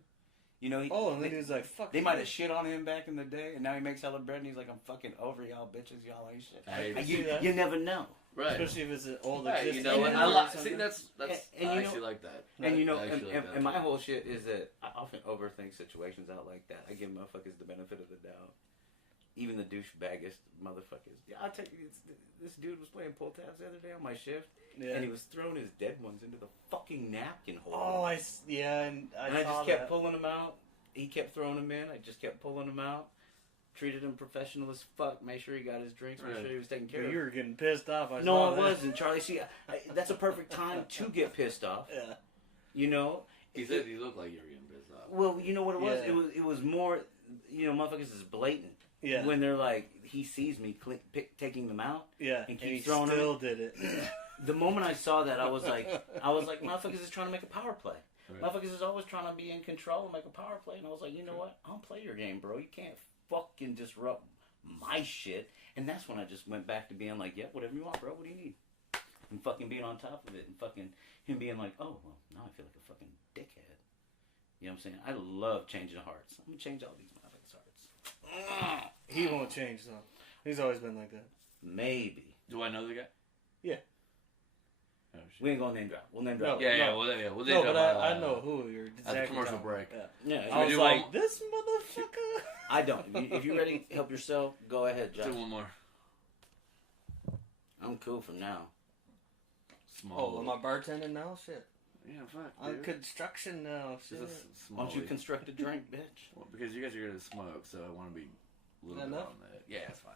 You know. Oh, and then he was like, fuck. They might have shit on him back in the day, and now he makes hella bread, and he's like, "I'm fucking over y'all bitches, y'all ain't shit." I see that. You never know. Right. Especially if it's an old Right, you existing know what? member or See, something. that's And I you know- actually like that. And you know, I actually like that. and my whole shit is that I often overthink situations out like that. I give motherfuckers the benefit of the doubt. Even the douchebaggest motherfuckers. Yeah, I'll tell you, this dude was playing pull tabs the other day on my shift, Yeah. and he was throwing his dead ones into the fucking napkin hole. Oh, and I just saw kept that. pulling them out. He kept throwing them in. I just kept pulling them out. Treated him professional as fuck. Made sure he got his drinks. Made Right. sure he was taken care Dude, of. you were getting pissed off. I No, saw I that. wasn't, Charlie. See, that's a perfect time to get pissed off. Yeah. You know. He said you look like you were getting pissed off. Well, you know what it was? Yeah. It was more. You know, motherfuckers is blatant. Yeah. When they're like, he sees me taking them out. Yeah. And And keep he throwing still did it. The moment I saw that, I was like, motherfuckers is trying to make a power play. Right. Motherfuckers is always trying to be in control and make a power play. And I was like, you know what? I don't play your game, bro. You can't fucking disrupt my shit. And that's when I just went back to being like, yeah, whatever you want, bro. What do you need? And fucking being on top of it. And fucking him being like, oh, well, now I feel like a fucking dickhead. You know what I'm saying? I love changing hearts. I'm going to change all these motherfuckers' hearts. He won't change, though. He's always been like that. Maybe. Do I know the guy? Yeah. Oh, shit. We ain't gonna name drop. We'll name drop. No. Yeah, we'll No, but I know who you're At exactly the commercial talking break. about. Yeah. Yeah. I was do like, one- this motherfucker. I don't. If you're ready, help yourself. Go ahead, Josh. Do one more. I'm cool for now. Small. Oh, am I bartending now? Shit. Yeah, fuck, I'm dude. construction now. Shit. Just a Why don't you small- construct a drink, bitch? Well, because you guys are gonna smoke, so I want to be a little bit Enough? on that. Yeah, that's fine.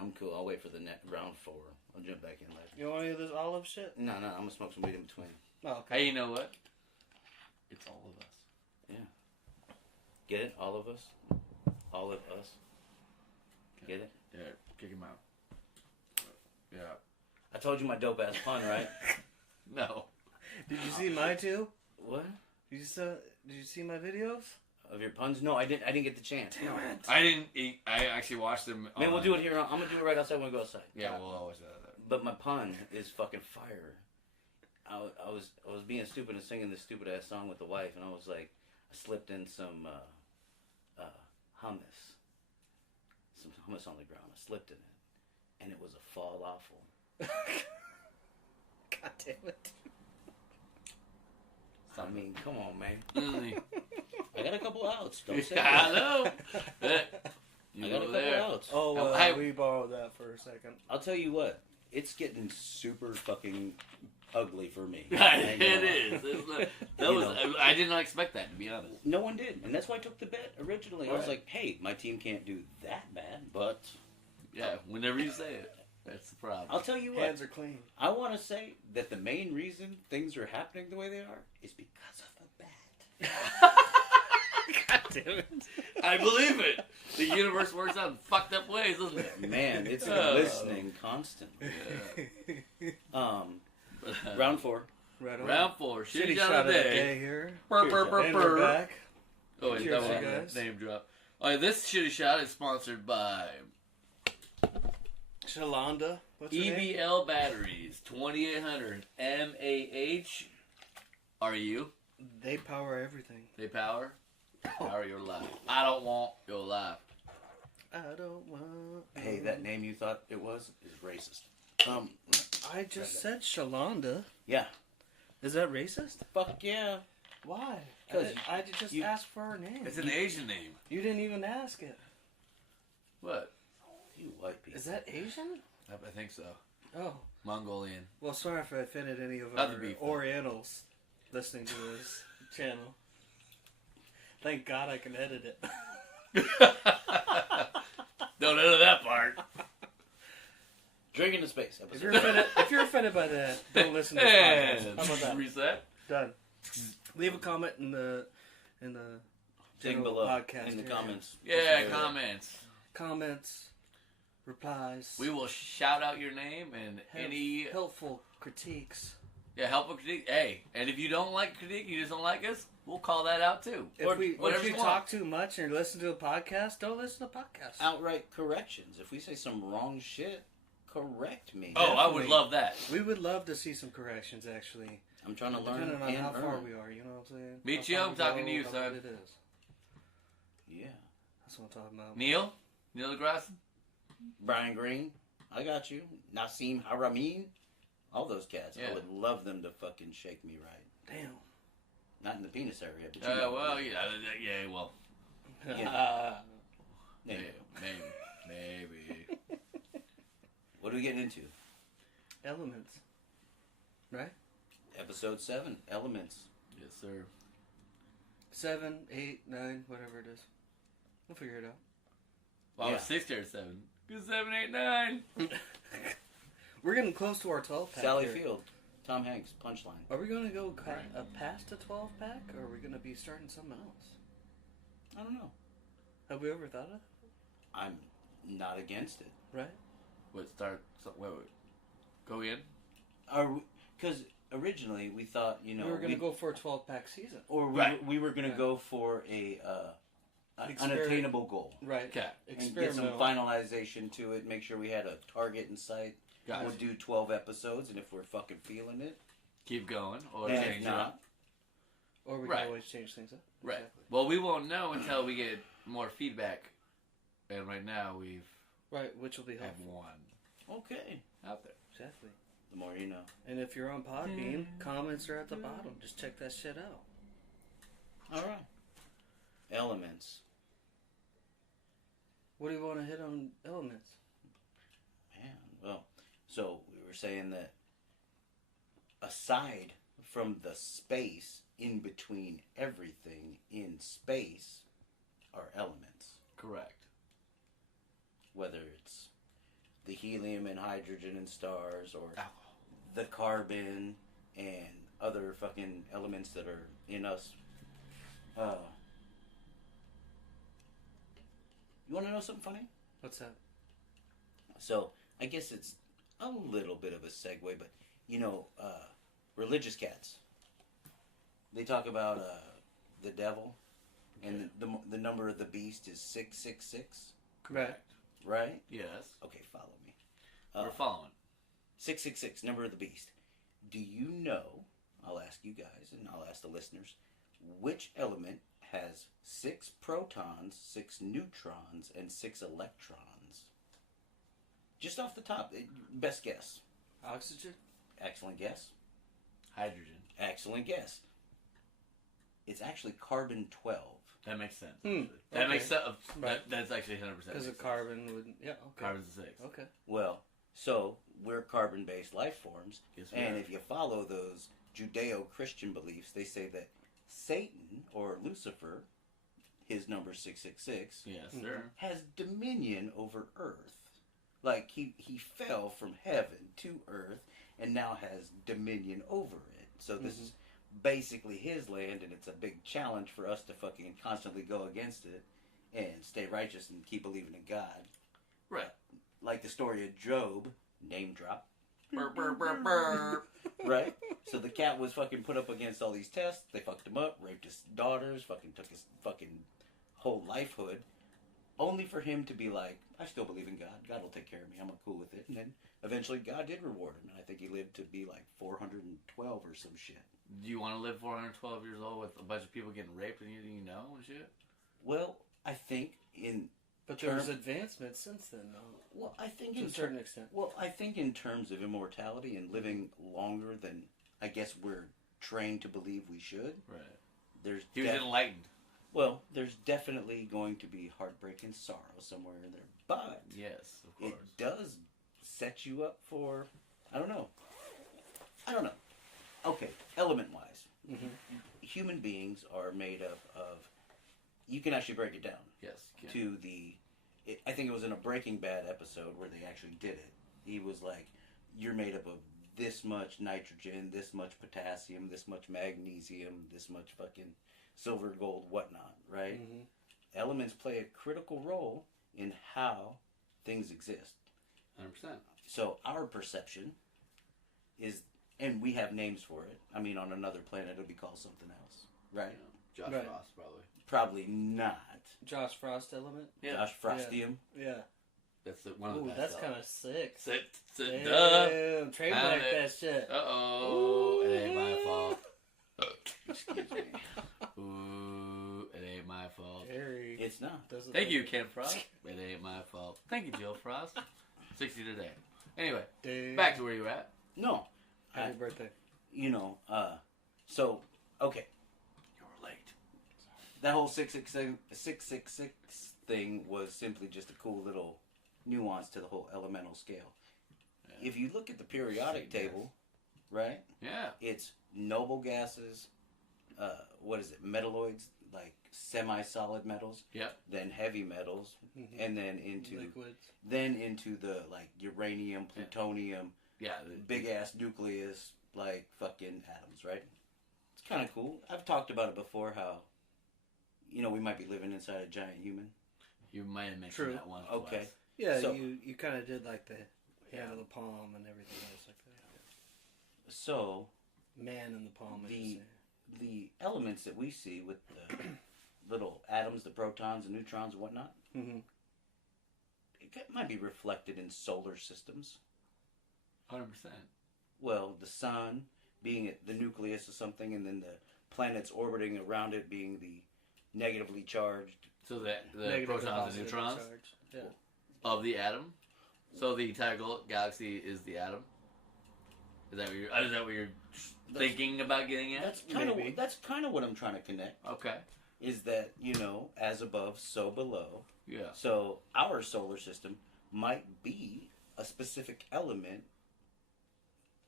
I'm cool. I'll wait for the round 4. I'll jump back in later. You want any of this olive shit? No, I'm gonna smoke some weed in between. Oh, okay. Hey, you know what? It's all of us. Get it? All of us? All of us? Get it? Yeah, kick him out. Yeah. I told you my dope ass pun, right? No. Did you see mine too? What? Did you see my videos? Of your puns? No, I didn't get the chance. Damn it. I didn't eat. I actually watched them. Man, we'll do it here. I'm gonna do it right outside when we go outside. Yeah, we'll always do that. But my pun is fucking fire. I was being stupid and singing this stupid ass song with the wife, and I was like, I slipped in some hummus. Some hummus on the ground. I slipped in it, and it was a fall awful. God damn it. I mean, come on, man. Mm. I got a couple outs. Don't say I that. know. I You got a go couple there. outs. Oh, Hey. we borrowed that for a second. I'll tell you what. It's getting super fucking ugly for me. I ain't It gonna lie. is. It's not- that You was. know. I did not expect that, to be honest. No one did, and that's why I took the bet originally. I was Right. like, "Hey, my team can't do that bad," but Yeah, whenever you say it, that's the problem. I'll tell you what. Hands are clean. I want to say that the main reason things are happening the way they are is because of the bet. God damn it. I believe it. The universe works out in fucked up ways, doesn't it? Man, it's Oh. listening constantly. Round 4. Right on. Round 4, Shitty shitty shot shot of of the the day. day here. Burr, burr, Cheers, burr, And we're burr. back. Oh, wait, Cheers, that you was guys. a name drop. All right, this shitty shot is sponsored by Shalonda. What's her name? EBL Batteries 2800 MAH. Are you? They power everything. They power your life. I don't want your life. I don't want. Hey, that name you thought it was is racist. I just said Shalonda. Yeah. Is that racist? Fuck yeah. Why? 'Cause I just you- asked for her name. It's an Asian name. You didn't even ask it. What? You white people. Is that Asian? I think so. Oh. Mongolian. Well, sorry if I offended any of Not our to be fair. Orientals listening to this channel. Thank God I can edit it. Don't know that part. Drinking in Space If episode. you're offended by that, don't listen to this And podcast. How about that? reset. Done. Leave a comment in the Thing general below podcast in the area. comments. Yeah, comments. Comments, replies, We will shout out your name and any helpful critiques. helpful critique. Hey, and if you don't like critique, you just don't like us, we'll call that out too. If whatever you you talk want. too much and listen to a podcast, don't listen to podcasts. Outright corrections. If we say some wrong shit, correct me. Oh, I would Definitely. love that. We would love to see some corrections, actually. I'm trying to learn Depending on and how far earn. we are, you know what I'm saying? Me How too, far I'm we talking to you, how son. good it is. Yeah. That's what I'm talking about. Neil deGrasse. Brian Green, I got you. Nassim Haramein, all those cats. Yeah. I would love them to fucking shake me right. Damn. Not in the penis area, but you know. Well, yeah, well, Anyway, maybe. what are we getting into? Elements. Right? Episode 7, Elements. Yes, sir. 7, 8, 9, whatever it is. We'll figure it out. Well, I was Yeah. 6 or 7. Good 7, 8, 9. We're getting close to our 12 pack. Sally here. Field, Tom Hanks, punchline. Are we going to go past a 12 pack, or are we going to be starting something else? I don't know. Have we ever thought of it? I'm not against it. Right? Wait, wait. Go in? Because originally we thought, you know, we were going to go for a 12 pack season. or we were going to go for an unattainable goal. Right. Okay. And get some Experimental. finalization to it, make sure we had a target in sight. Gotcha. We'll do 12 episodes, and if we're fucking feeling it, Keep going or and change if it not, up. Or we Right. can always change things up. Right. Exactly. Well, we won't know until we get more feedback And right now we've Right, which will be have helpful. one Okay. out there. Exactly. The more you know. And if you're on Podbean, comments are at the bottom. Just check that shit out. All right. Elements. What do you want to hit on elements? Man, well, so we were saying that aside from the space in between everything in space are elements. Correct. Whether it's the helium and hydrogen in stars or Alcohol. the carbon and other fucking elements that are in us. You want to know something funny? What's that? So, I guess it's a little bit of a segue, but, you know, religious cats. They talk about the devil, and the number of the beast is 666, Correct. right? Yes. Okay, follow me. We're following. 666, number of the beast. Do you know, I'll ask you guys, and I'll ask the listeners, which element has 6 protons, 6 neutrons, and 6 electrons? Just off the top, best guess. Oxygen? Excellent guess. Hydrogen. Excellent guess. It's actually carbon 12. That makes sense. Hmm. Actually. That Okay. makes sense. Right. That's actually 100%. Because of carbon would... Yeah, okay. Carbon's a 6. Okay. Well, so we're carbon-based life forms, Yes, we and are. if you follow those Judeo-Christian beliefs, they say that Satan, or Lucifer, his number 666, Yes, Mhm. sir. has dominion over Earth. Like, he fell from heaven to Earth, and now has dominion over it. So this is basically his land, and it's a big challenge for us to fucking constantly go against it and stay righteous and keep believing in God. Right. Like the story of Job, name drop, Burr, burr, burr, burr. right? So the cat was fucking put up against all these tests. They fucked him up, raped his daughters, fucking took his fucking whole lifehood, only for him to be like, I still believe in God. God will take care of me. I'm cool with it. And then eventually God did reward him. And I think he lived to be like 412 or some shit. Do you want to live 412 years old with a bunch of people getting raped and you didn't know and shit? Well, I think in... But there was advancement since then, though. Well, I think To in a certain extent. Well, I think in terms of immortality and living longer than I guess we're trained to believe we should, Right. there's He was enlightened. well, there's definitely going to be heartbreak and sorrow somewhere in there. But Yes, of course. it does set you up for I don't know. Okay, element-wise, human beings are made up of. You can actually break it down Yes. Ken. to the. I think it was in a Breaking Bad episode where they actually did it. He was like, "You're made up of this much nitrogen, this much potassium, this much magnesium, this much fucking silver, gold, whatnot." Right? Elements play a critical role in how things exist. 100%. So our perception is, and we have names for it. I mean, on another planet, it'll be called something else, right? Josh Right. Ross, probably. Probably not. Josh Frost element? Yeah. Josh Frostium. Yeah. That's one of the Ooh, best. that's kind of sick. Duh. Found Damn, trademark it. that shit. Uh-oh. It ain't my fault. Excuse me. Ooh, it ain't my fault. Harry. It's not. doesn't Thank like- you, Ken Frost. It ain't my fault. Thank you, Jill Frost. 60 today. Anyway, Damn. back to where you were at. No. Happy birthday. You know, so, okay. You were late. That whole 666 thing was simply just a cool little nuance to the whole elemental scale. Yeah. If you look at the periodic table, right, Yeah. it's noble gases, what is it, metalloids, like semi-solid metals, Yep. then heavy metals, and then into Liquids. the like uranium, plutonium, Yeah. big ass nucleus, like fucking atoms, right? It's kind of cool. I've talked about it before. How, you know, we might be living inside a giant human. You might have mentioned True. that once. or Okay. twice. Yeah, So- you kind of did like the hand of the palm and everything else like that. So Man in the palm. the elements that we see with the little atoms, the protons and neutrons and whatnot, it might be reflected in solar systems. 100%. Well, the sun being the nucleus of something, and then the planets orbiting around it being the negatively charged So the Negative protons and positive neutrons charge. Yeah. of the atom. So the entire galaxy is the atom. Is that what you're thinking about getting at? That's kind of what I'm trying to connect. Okay. Is that, as above, so below. Yeah. So our solar system might be a specific element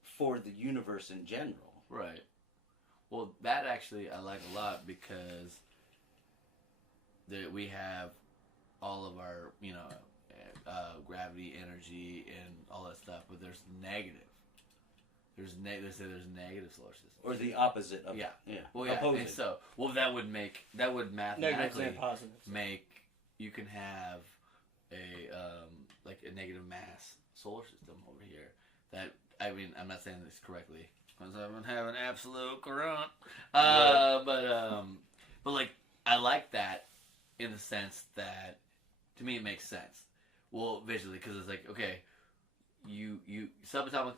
for the universe in general. Right. Well, that actually I like a lot because we have all of our, gravity, energy, and all that stuff, but there's negative. They say there's negative solar systems. Or the opposite of yeah. Yeah. Well, yeah. Opposite. And so, that would mathematically Negatives and positives. make you can have a negative mass solar system over here. That I'm not saying this correctly because I don't have an absolute Kurant. But like I like that in the sense that to me it makes sense. Well, visually because it's like okay, you subatomic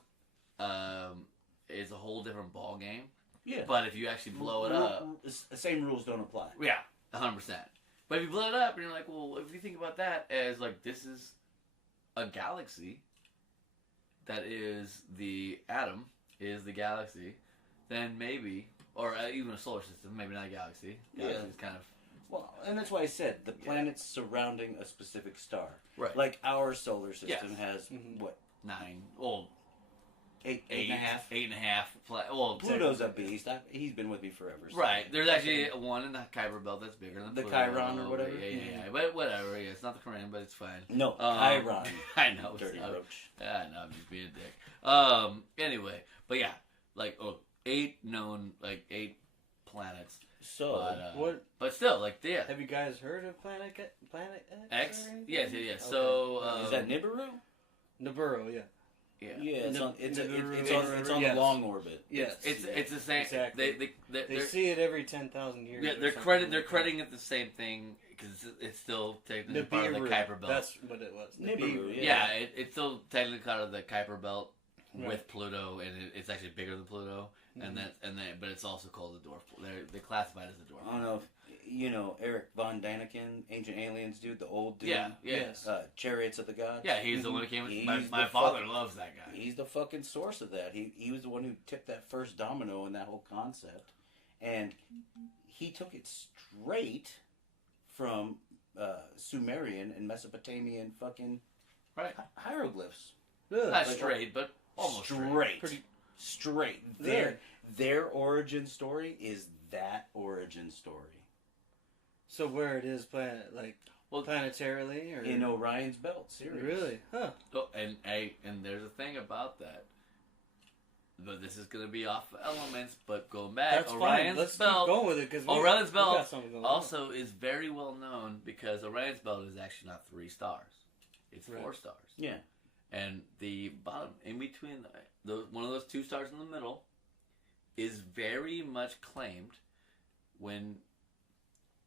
is a whole different ball game. Yeah. But if you actually blow it up, the same rules don't apply. yeah, 100%. But if you blow it up and you're like, well, if you think about that as like this is a galaxy that is the atom is the galaxy, then maybe, or even a solar system, maybe not a galaxy. Galaxy is kind of. Well, and that's why I said the planets surrounding a specific star. Right. Like our solar system Yes. has, what? 9. Well, Eight and a half. 8.5. Well, Pluto's a beast. He's been with me forever. So. right. There's actually one in the Kuiper Belt that's bigger than The Pluto. Chiron or whatever? Yeah. But whatever. Yeah, it's not the Korean, but it's fine. No, Chiron. I know. Dirty roach. I know. I'm just being a dick. Anyway, but yeah, like 8 planets. So What? But still, like yeah. Have you guys heard of Planet X? or anything? Yes. Okay. So is that Nibiru? Nibiru, yeah. yeah. Yeah, it's on Yes. the long orbit. Yes. It's the same. Exactly. They They see it every 10,000 years. Yeah, or they're something. crediting it the same thing because it's still technically part of the Nibiru. Kuiper Belt. That's what it was. Nibiru, yeah, it's still technically part of the Kuiper Belt Right. with Pluto, and it's actually bigger than Pluto, but it's also called the dwarf. They classify it as a dwarf. I don't know if you know Eric Von Daniken, Ancient Aliens dude, the old dude. Yeah. Yes. Chariots of the Gods. Yeah, he's the one who came. He's My the father fucking- loves that guy. He's the fucking source of that. He was the one who tipped that first domino in that whole concept, and he took it straight from Sumerian and Mesopotamian fucking Right. hieroglyphs. Really? Not straight, but almost straight. Straight. Really? Their origin story is that origin story So where it is planetarily or in Orion's belt series. really? Huh. Oh, and there's a thing about that. But this is going to be off elements, but going back, That's fine. Orion's Let's belt. keep going with it because Orion's belt got something going also is very well known because Orion's belt is actually not 3 stars; it's 4 Right. stars. Yeah. And the bottom, in between, one of those 2 stars in the middle, is very much claimed when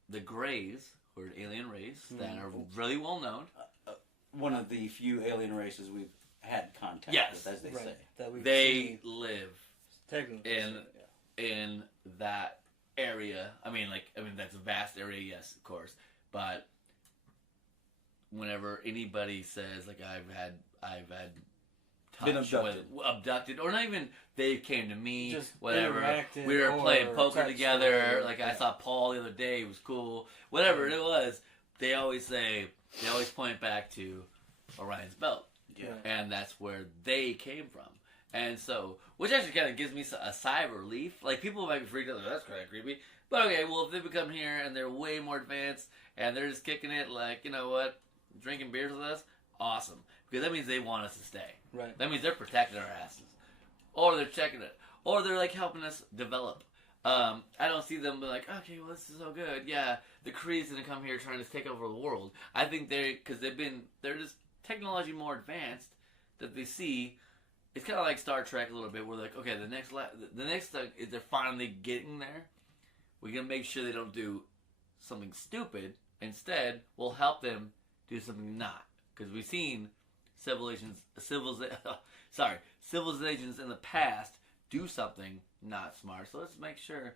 the Greys, who are alien race that are really well known. One of the few alien races we've had contact Yes. with, as they Right. say. That we've They seen live technically in- so, yeah. in that area. I mean, that's a vast area, yes, of course. But whenever anybody says, like, I've had Been touch abducted, or not even they came to me, Just whatever. interacted We were or playing poker touched together. or- Like I yeah. saw Paul the other day; it was cool. Whatever it was, they always point back to Orion's belt. Yeah. Right. And that's where they came from. And so, which actually kind of gives me a sigh of relief. Like, people might be freaked out, like, that's kind of creepy. But okay, well, if they become here and they're way more advanced and they're just kicking it, like, you know what, drinking beers with us, awesome. Because that means they want us to stay. Right. That means they're protecting our asses. Or they're checking it. Or they're, like, helping us develop. I don't see them be like, okay, well, this is so good. Yeah, the Kree's going to come here trying to take over the world. I think because they're just technology more advanced that they see. It's kind of like Star Trek a little bit, where like, okay, the next thing is they're finally getting there. We're gonna make sure they don't do something stupid. Instead, we'll help them do something not, because we've seen civilizations in the past do something not smart. So let's make sure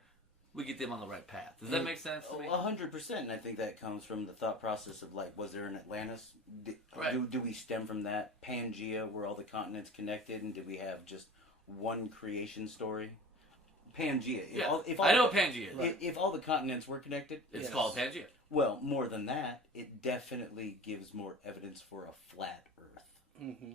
we get them on the right path. Does that make sense to me? 100%, and I think that comes from the thought process of like, was there an Atlantis? Right. Do we stem from that Pangea, where all the continents connected, and did we have just one creation story? Pangea. I know Pangea. If all the continents were connected, It's called Pangea. Well, more than that, it definitely gives more evidence for a flat Earth. Mm-hmm.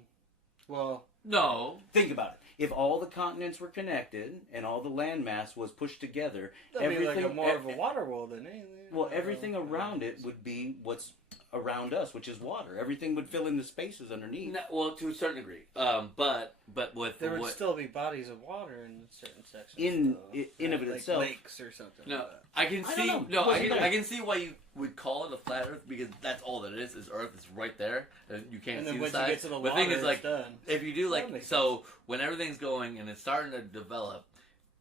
Well, No. Think about it. If all the continents were connected and all the landmass was pushed together, that'd be everything like more of a water world than anything. well, everything around it would be what's around us, which is water. Everything would fill in the spaces underneath. No, well, to a certain degree. But with There would what, still be bodies of water in certain sections. In of it like itself. lakes or something. no, like that. I can I see. don't No, know. I can see why you would call it a flat Earth because that's all that it is. Is Earth is right there, and you can't And see then the once side. you get to the But water, the thing is, it's like, done. if you do That like makes so, when everything's going and it's starting to develop,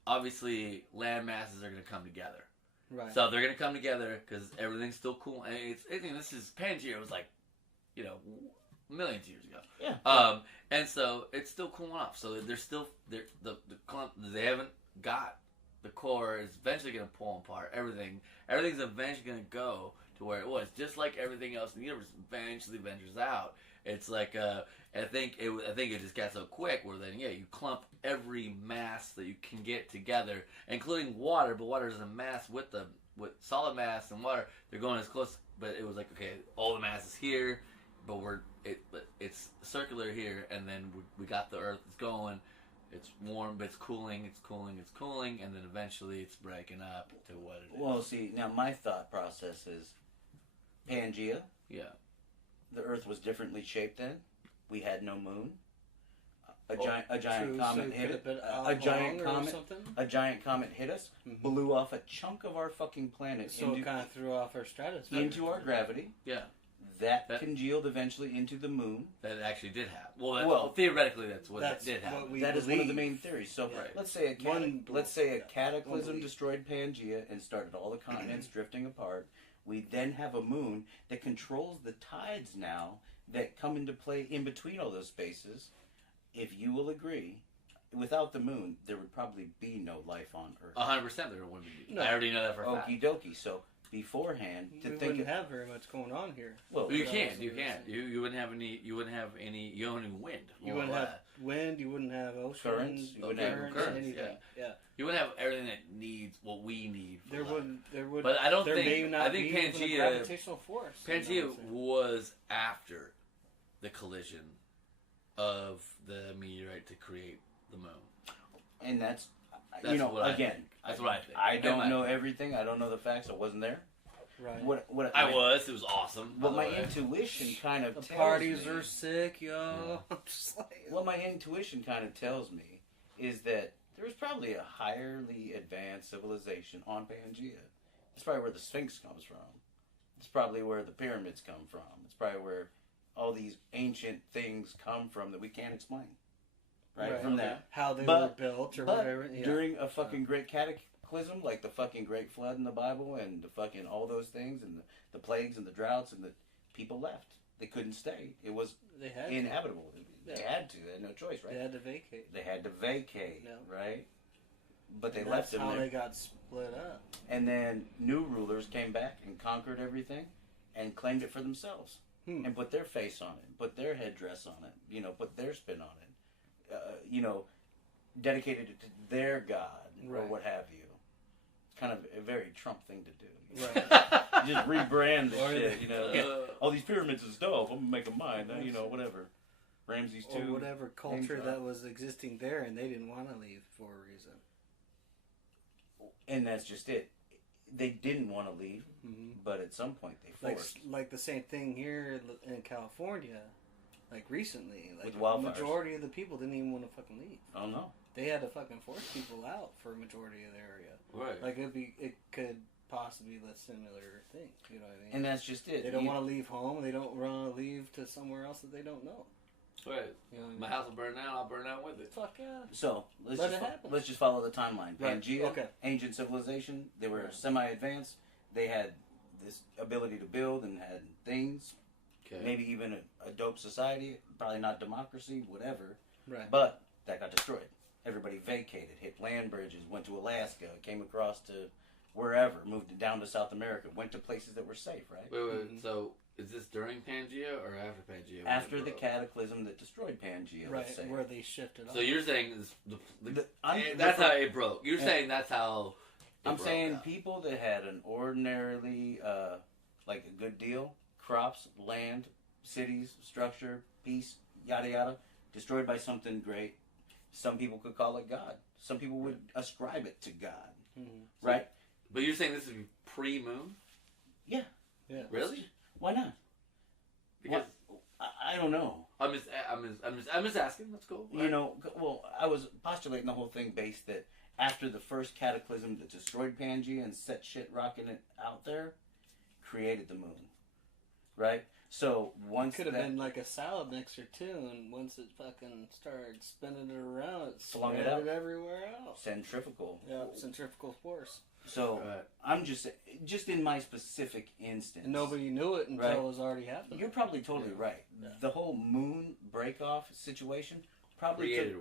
obviously land masses are going to come together. Right. So they're going to come together because everything's still cool. And this is Pangea was like, millions of years ago. Yeah. And so it's still cooling off. So they're still the clump. They haven't got the core. Is eventually going to pull apart. Everything's eventually going to go to where it was. Just like everything else in the universe eventually ventures out. It's like I think it just got so quick where then you clump every mass that you can get together, including water. But water is a mass with solid mass and water. They're going as close. But it was like, okay, all the mass is here, but it's circular here, and then we got the Earth. It's going. It's warm, but it's cooling, and then eventually it's breaking up to what it is. Well, see, now my thought process is Pangea. Yeah. The Earth was differently shaped then. We had no moon. A giant True, comet so hit could it. have been A giant or comet. something? A giant comet hit us, Mhm. blew off a chunk of our fucking planet So it kind of threw off our stratosphere. into our gravity. Yeah. That That- congealed eventually into the moon. That actually did happen. Well, theoretically, that's what that's did happen. what we That is one of the believe. main theories. So Yeah. let's say One belief. cataclysm belief. destroyed Pangea and started all the continents drifting apart. We then have a moon that controls the tides now that come into play in between all those spaces. If you will agree, without the moon, there would probably be no life on Earth. 100% there wouldn't be. No. I already know that for a fact. Okie dokie. So beforehand, We to think wouldn't of, have very much going on here. well, You That can't. was You what can't. it You wouldn't have any. You wouldn't have any. You don't have any wind. You more wouldn't or have less. wind. You wouldn't have oceans. Currents, you wouldn't have currents, anything. Yeah. You wouldn't have everything that needs what we need. For There life. would. There would. But I don't there think. may not I think be even a Pangea. gravitational force. Pangea was after the collision of the meteorite to create the moon. and that's That's you know, what I again, think. That's what I think. I don't And know everything. I don't know the facts. I wasn't there. Right. What I was. It was awesome. What by my the way. intuition kind of The tells parties me, are sick, yo. Yeah. I'm just like, what my intuition kind of tells me is that there was probably a highly advanced civilization on Pangea. It's probably where the Sphinx comes from. It's probably where the pyramids come from. It's probably where all these ancient things come from that we can't explain. Right, from okay. that. how they But- were built or But whatever. Yeah. during a fucking great cataclysm, like the fucking great flood in the Bible and the fucking all those things and the plagues and the droughts and the people left. They couldn't stay. It was they had inhabitable. They Yeah. had to. They had no choice, to. right? They had to vacate. They had to vacate, Yeah. right? But they And left that's them how there. they got split up. And then new rulers came back and conquered everything and claimed it for themselves and put their face on it, put their headdress on it, you know, put their spin on it, you know, dedicated it to their god or Right. what have you. It's kind of a very Trump thing to do. Right. You just rebrand the Or shit, you know. Uh, All these pyramids is dope. I'm gonna make them mine. You know, whatever. Ramses or too. whatever culture drop. that was existing there, and they didn't want to leave for a reason. And that's just it. They didn't want to leave, Mm-hmm. but at some point they Like forced. like the same thing here in California, like recently. Like With the wildfires. majority of the people didn't even want to fucking leave. I don't know. They had to fucking force people out for a majority of the area. right. Like it could possibly be a similar thing. You know what I mean? And that's just it. They don't want to leave home. They don't want to leave to somewhere else that they don't know. Right. You know what I mean? My house will burn down. I'll burn down with it. Fuck yeah. So Let it happen. let's just follow the timeline. Right, Pangea, okay. ancient civilization. They were Right. semi-advanced. They had this ability to build and had things. Okay. Maybe even a dope society. Probably not democracy, whatever. Right. But that got destroyed. Everybody vacated, hit land bridges, went to Alaska, came across to wherever, moved down to South America, went to places that were safe, right? Wait. So is this during Pangea or after Pangea? After the cataclysm that destroyed Pangea, Right, let's say. where they shifted So off. you're saying I'm that's how it broke. You're saying that's how. I'm saying out. people that had an ordinarily, like a good deal, crops, land, cities, structure, peace, yada yada, destroyed by something great. Some people could call it God. Some people would ascribe it to God. Mm-hmm. Right? But you're saying this is pre-moon? Yeah. Yeah. Really? Why not? Because I don't know. I'm just asking. That's cool. You know, well, I was postulating the whole thing based that after the first cataclysm that destroyed Pangea and set shit rocking it out there, created the moon. Right? So once Could have been like a salad mixer too, and once it fucking started spinning it around, it Flung spread it out. everywhere else. Centrifugal. Yeah, centrifugal force. So I'm just in my specific instance. And nobody knew it until it was already happening. You're probably totally right. Yeah. The whole moon break off situation probably created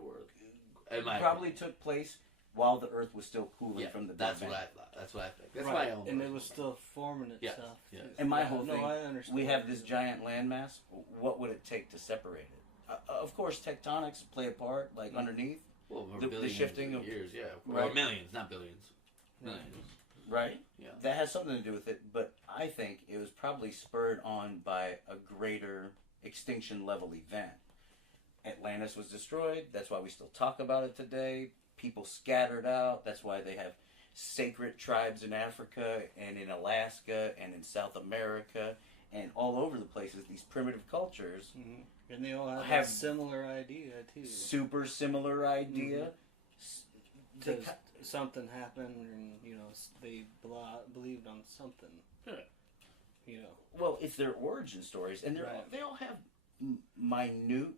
took place while the Earth was still cooling from the Big That's Bang. what I thought. That's what I think. That's right. my own. And it personal was still forming Yes, itself. yes. too. And my whole thing, I understand. we have this giant landmass. What would it take to separate it? Of course, tectonics play a part, like underneath, Well, the billions shifting of of- years, yeah, Right. or millions, not billions, millions. right? Yeah. That has something to do with it, but I think it was probably spurred on by a greater extinction level event. Atlantis was destroyed. That's why we still talk about it today. People scattered out. That's why they have sacred tribes in Africa and in Alaska and in South America and all over the places. These primitive cultures, Mm-hmm. And they all have Have- a similar idea too. super similar idea. Because something happened, and they believed on something. Yeah. You know. Well, it's their origin stories, and Right. they all have minute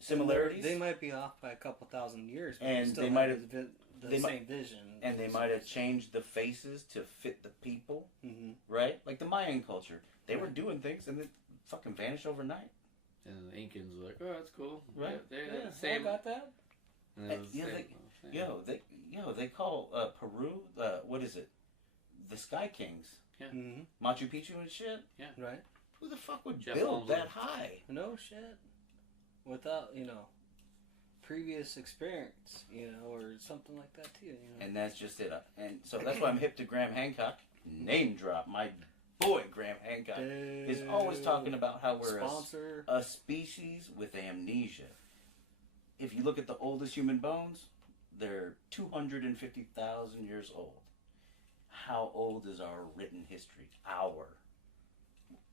similarities. They might be off by a couple thousand years, but And they still they have might have- the they same vision. and they might have changed the faces to fit the people, Mm-hmm. right? Like the Mayan culture, they were Right. doing things and they fucking vanished overnight. And the Incans were like, "Oh, that's cool." Right. They're Yeah, the same. I got that. And it was the Yeah, same. They call Peru, what is it? The Sky Kings, Mm-hmm. Machu Picchu and shit. Right. Who the fuck would Jeff build Almond. that high? No shit. Without previous experience, or something like that too. And that's just it. And so that's why I'm hip to Graham Hancock. Name drop, my boy Graham Hancock is always talking about how we're sponsor. a species with amnesia. If you look at the oldest human bones, they're 250,000 years old. How old is our written history?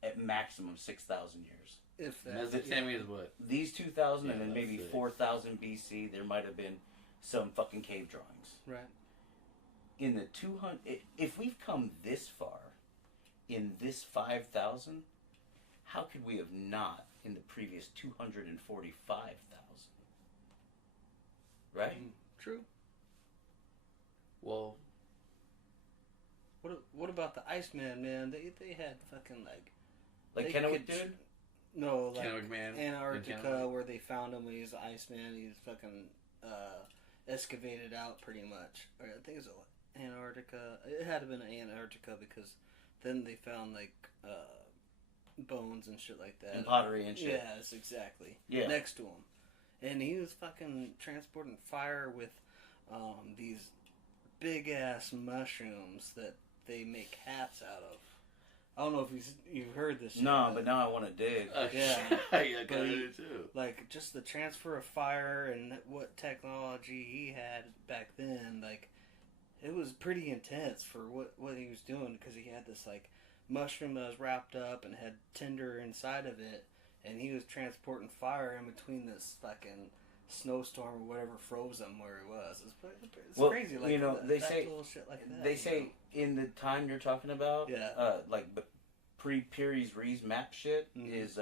At maximum 6,000 years. If that. Mesopotamia is what? These 2,000 Yeah, and then maybe that's it. 4,000 BC, there might have been some fucking cave drawings. Right. In the 200, if we've come this far in this 5,000, how could we have not in the previous 245,000? Right? True. Well, What about the Iceman, man? They had fucking Like they Kennewick could- dude? No, like Kennewick Man. Antarctica, Kennewick. where they found him when he was the Iceman. He's fucking excavated out pretty much. Or I think it's Antarctica. It had to have been Antarctica because then they found bones and shit like that. And pottery and shit. Yes, exactly. Yeah. Next to him, and he was fucking transporting fire with these big ass mushrooms that they make hats out of. I don't know if you've heard this shit. No, but now I want to dig. Yeah. I got But it too. Like, just the transfer of fire and what technology he had back then, it was pretty intense for what he was doing, because he had this, mushroom that was wrapped up and had tinder inside of it, and he was transporting fire in between this fucking snowstorm or whatever froze him where he was. It's Well, crazy, they say- little shit like that. They say in the time you're talking about, Yeah. pre-Peary's Rees map shit, Mhm. is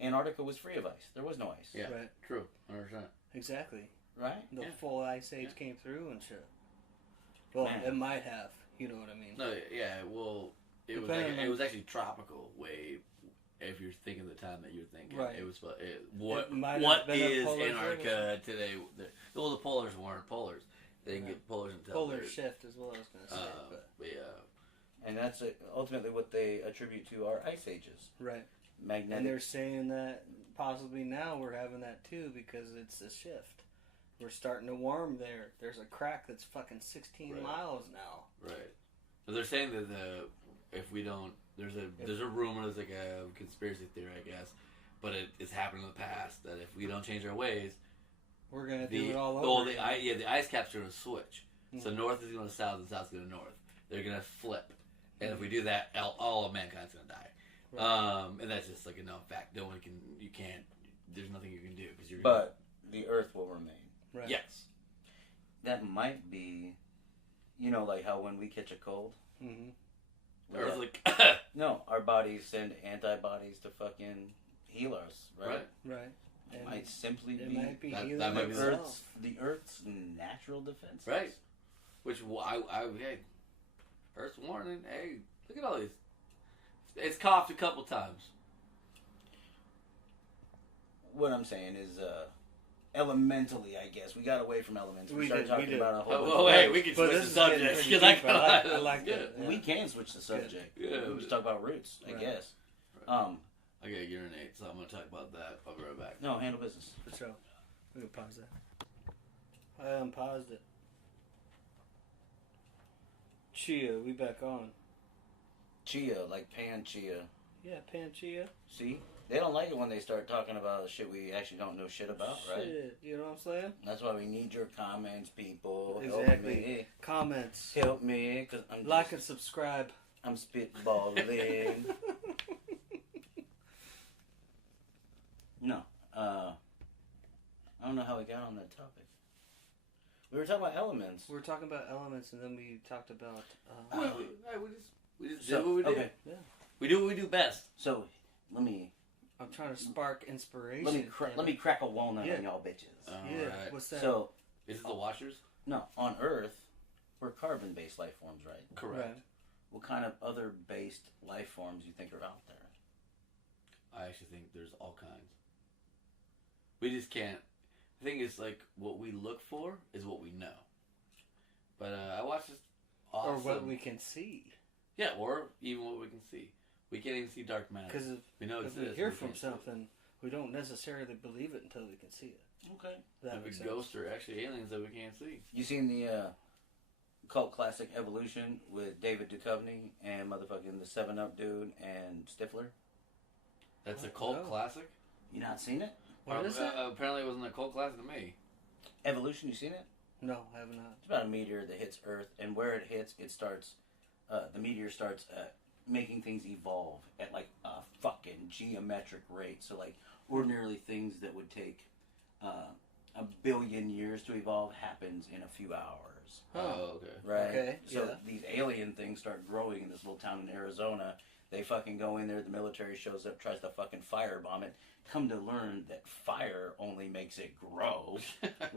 Antarctica was free of ice. There was no ice. Yeah. Right. True. 100%. Exactly. Right? The Yeah. full ice age Yeah. came through and shit. Well, Man. it might have. You know what I mean? No, yeah. Well, it was Depending on- it was actually tropical way. If you're thinking the time that you're thinking, Right. it was what It might have what been a is polar Antarctica today? The polars weren't polars. They can get polars until Polar they're- shift is what I was gonna say. But yeah. And that's ultimately what they attribute to our ice ages. right. Magnetic. And they're saying that possibly now we're having that too because it's a shift. We're starting to warm there. There's a crack that's fucking 16 Right. miles now. Right. But they're saying that if we don't, there's a rumor, there's like a conspiracy theory, I guess, but it's happened in the past that if we don't change our ways, We're gonna do it all over. the ice caps are gonna switch. So Mhm. north is going to south and south is going to north. They're going to flip, and if we do that, all of mankind's going to die. Right. And that's just like a known fact. No one can, you can't. There's nothing you can do because you're. But the Earth will remain. Right. Yes. That might be, like how when we catch a cold, Mm-hmm. Earth's like, no, our bodies send antibodies to fucking heal us, right? right. Right. It And might simply it be might be that- healing that might be itself. the Earth's natural defense. Right. Which hey, Earth's warning. Hey, look at all these. It's coughed a couple times. What I'm saying is, elementally, I guess we got away from elements. We We started did, talking we did. about a whole. Oh, bunch well, of hey, things. we can But switch this the is subject getting because pretty deep. I like yeah. that. Yeah. We can switch the subject. Yeah. We just talk about roots, I Right. guess. I gotta urinate, so I'm gonna talk about that. I'll be right back. No, handle business. For sure. We can pause that. I unpaused it. Chia, we back on. Chia, like pan chia. Yeah, Pan Chia. See, they don't like it when they start talking about shit we actually don't know shit about, right? Shit, you know what I'm saying? That's why we need your comments, people. Help Exactly. me. Comments. Help me, because I'm Like and subscribe. I'm spitballing. No, I don't know how we got on that topic. We were talking about elements. We're talking about elements, and then we talked about. We just So, do what we do. okay. Yeah. We do what we do best. So let me I'm trying to spark inspiration. let me crack a walnut Yeah. on y'all bitches. Yeah. Alright. What's that? So Is it the washers? no, on Earth, we're carbon-based life forms, right? Correct. Right. What kind of other based life forms you think are out there? I actually think there's all kinds. We just can't. The thing is, like, what we look for is what we know. But I watched this awesome. Or what we can see. Yeah, or even what we can see. We can't even see dark matter. Because We know if it's we this, hear we from can't see it. something, we don't necessarily believe it until we can see it. Okay. That If makes a sense. ghost or actually aliens that we can't see. You seen the cult classic Evolution with David Duchovny and motherfucking the 7-Up dude and Stifler? That's a Oh, cult no. classic? You not seen it? What is it? Apparently it wasn't a cult classic to me. Evolution, you seen it? No, I have not. It's about a meteor that hits Earth, and where it hits, it starts. The meteor starts making things evolve at like a fucking geometric rate. So like ordinarily things that would take 1 billion years to evolve happens in a few hours. Huh. Oh, okay. Right. Okay, So yeah. these alien things start growing in this little town in Arizona. They fucking go in there. The military shows up, tries to fucking firebomb it. Come to learn that fire only makes it grow.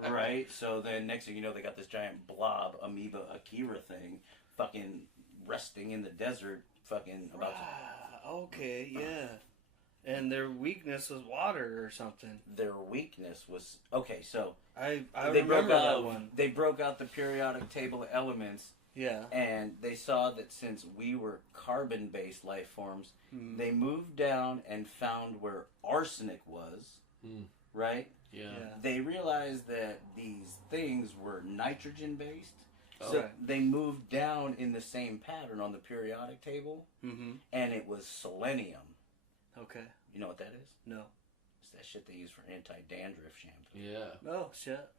Right? So then next thing you know, they got this giant blob amoeba Akira thing fucking resting in the desert fucking about to... Ah, okay, yeah. And their weakness was water or something. Their weakness was... Okay, so I they remember broke out, that one. They broke out the periodic table of elements, Yeah. and they saw that since we were carbon-based life forms, Mhm. they moved down and found where arsenic was, Hmm. right? Yeah. Yeah. They realized that these things were nitrogen-based, Oh. so Right. they moved down in the same pattern on the periodic table, Mm-hmm. and it was selenium. Okay. You know what that is? No. It's that shit they use for anti-dandruff shampoo. Yeah. Oh, shit.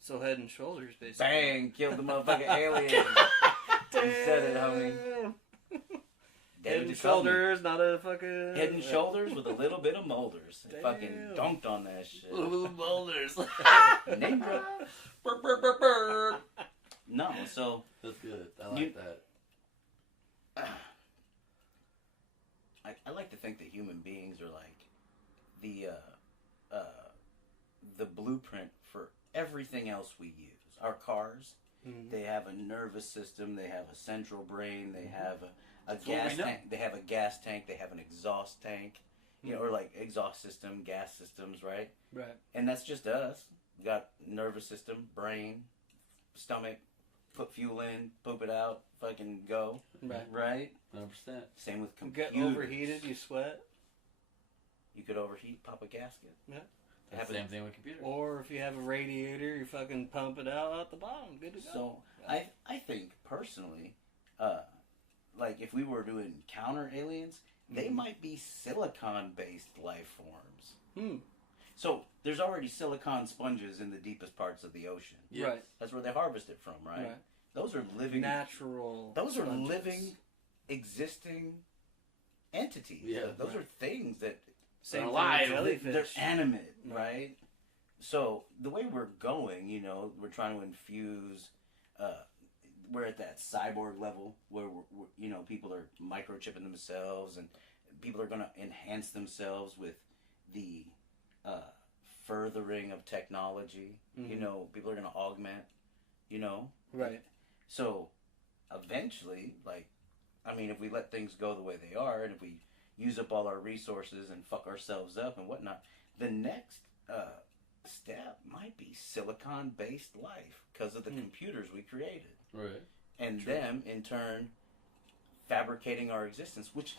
So Head and Shoulders, basically. Bang! Killed the motherfucking alien. You said it, homie. Head David and Duchovny. Shoulders, not a fucking... Head and Shoulders with a little bit of Molders. They fucking Damn. dunked on that shit. Little boulders. Name drop. Burr, burr, burr, burr. No, so That's good. I like You- that. I like to think that human beings are like the blueprint for everything else we use. Our cars, Mhm. they have a nervous system, they have a central brain, they have a what gas we know. tank, they have a gas tank, they have an exhaust tank, you know, or like exhaust system, gas systems, right? Right. And that's just us. We got nervous system, brain, stomach, put fuel in, poop it out, fucking go. Right. Right? 100%. Same with You computers. get overheated, you sweat. You could overheat, pop a gasket. Yeah. That's the same thing with computers. Or if you have a radiator, you fucking pump it out at the bottom. Good to go. So Yeah. I think personally, like if we were to encounter aliens, they might be silicon-based life forms. Hmm. So there's already silicon sponges in the deepest parts of the ocean. Yes. Right. That's where they harvest it from, right? Right. Those are living, Natural. those are sponges. living, existing entities. Yeah, Those right. are things that Same They're thing alive. with jellyfish. they're animate, Right. right? So the way we're going, you know, we're trying to infuse. We're at that cyborg level where we're, you know, people are microchipping themselves, and people are going to enhance themselves with the furthering of technology. You Mhm. know, people are going to augment. You know, Right. so eventually, like, I mean, if we let things go the way they are, and if we use up all our resources and fuck ourselves up and whatnot, the next step might be silicon-based life because of the computers we created, Right. and True. them in turn fabricating our existence, which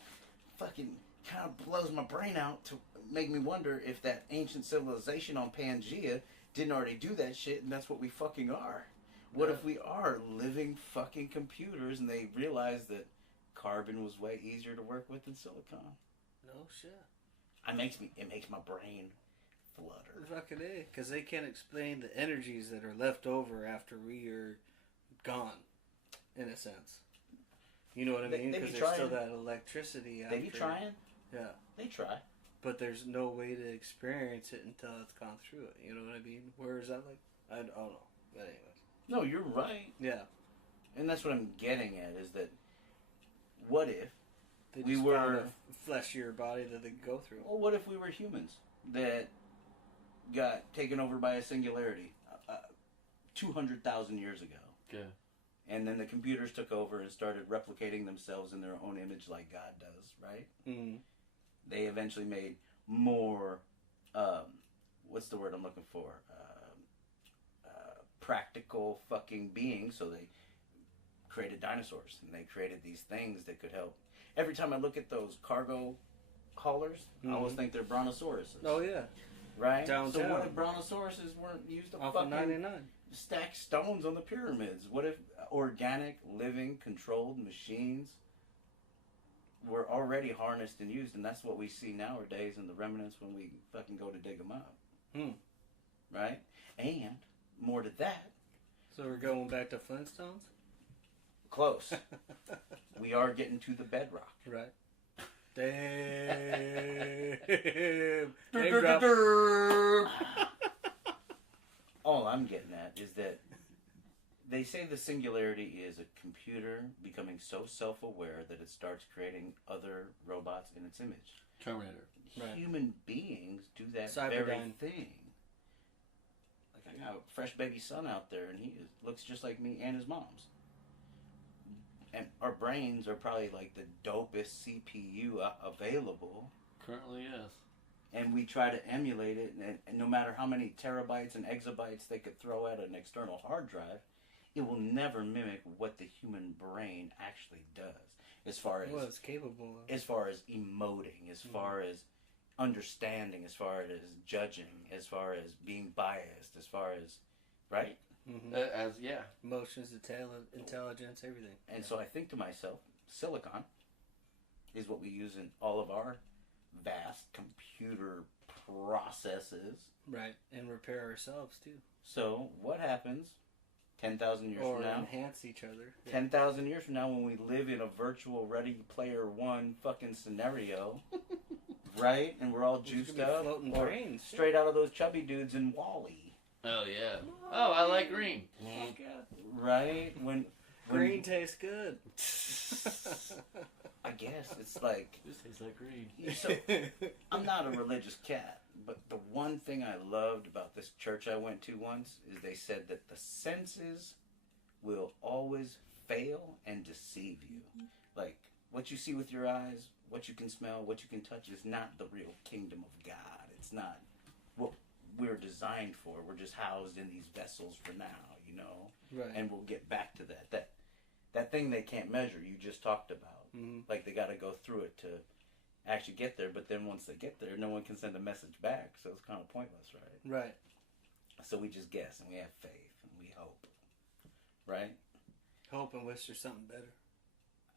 fucking kind of blows my brain out to make me wonder if that ancient civilization on Pangea didn't already do that shit, and that's what we fucking are. What if we are living fucking computers and they realize that carbon was way easier to work with than silicon? No shit. It makes my brain flutter. Fucking A. Because they can't explain the energies that are left over after we are gone, in a sense. You know what I They mean? be Because there's still trying. that electricity after. They be trying. Yeah. They try. But there's no way to experience it until it's gone through it. You know what I mean? Where is that like? I don't know. But anyways. No, you're right. Yeah. And that's what I'm getting at is that what if, They We just were- found a fleshier body that they could go through. well, what if we were humans that got taken over by a singularity 200,000 years ago? Okay. And then the computers took over and started replicating themselves in their own image like God does, right? Mm. They eventually made more, what's the word I'm looking for? Practical fucking beings. So they created dinosaurs, and they created these things that could help. Every time I look at those cargo haulers, I always think they're brontosauruses. Oh, yeah. Right? Downtown. So what if brontosauruses weren't used to Off of fucking 99. stack stones on the pyramids? What if organic, living, controlled machines were already harnessed and used, and that's what we see nowadays in the remnants when we fucking go to dig them up? Right? And more to that, So we're going back to Flintstones? close. We are getting to the bedrock. Right. Damn. Name drop. All I'm getting at is that they say the singularity is a computer becoming so self-aware that it starts creating other robots in its image. Terminator. Right. Human beings do that Cyberdyne. very thing. Like I got a fresh baby son out there, and looks just like me and his mom's. And our brains are probably like the dopest CPU available. Currently, yes. And we try to emulate it, and no matter how many terabytes and exabytes they could throw at an external hard drive, it will never mimic what the human brain actually does. As far as Well, it's capable of. as far as emoting, as far as understanding, as far as judging, as far as being biased, as far as right. Yeah. Emotions, intelligence, everything. And so I think to myself, silicon is what we use in all of our vast computer processes. Right. And repair ourselves, too. So what happens 10,000 years Or from now? enhance each other. 10,000 years from now, when we live in a virtual Ready Player One fucking scenario, right? And we're all There's juiced gonna be up, floating or brains, too. straight out of those chubby dudes in Wall-E, Oh, yeah. Oh, I like green. Fuck yeah. right? When Green tastes good. I guess it's like This tastes like green. so. I'm not a religious cat, but the one thing I loved about this church I went to once is they said that the senses will always fail and deceive you. Like what you see with your eyes, what you can smell, what you can touch is not the real kingdom of God. It's not what we're designed for. We're just housed in these vessels for now, you know. Right. And we'll get back to that thing they can't measure. You just talked about, like they got to go through it to actually get there. But then once they get there, no one can send a message back, so it's kind of pointless, right? Right. So we just guess and we have faith and we hope, right? Hope and wish there's something better.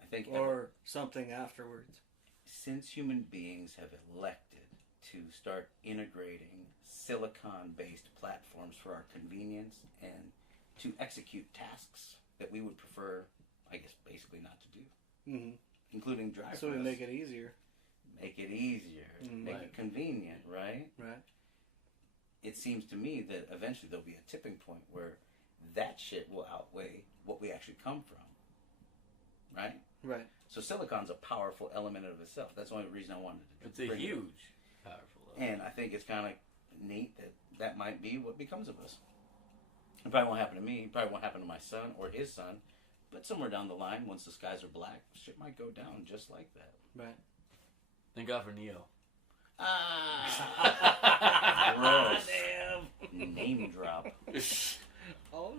I think Or something afterwards. since human beings have elected to start integrating silicon-based platforms for our convenience and to execute tasks that we would prefer, I guess, basically not to do, including drive. So we make it easier. Make it easier, make it convenient, right? Right. It seems to me that eventually there'll be a tipping point where that shit will outweigh what we actually come from, right? Right. So silicon's a powerful element of itself. That's the only reason I wanted to. It's a bring it up. huge, powerful level. And I think it's kind of neat that might be what becomes of us. It probably won't happen to me. It probably won't happen to my son or his son. But somewhere down the line, once the skies are black, shit might go down just like that. Right. Thank God for Neo. Gross. Damn. Name drop. Oh,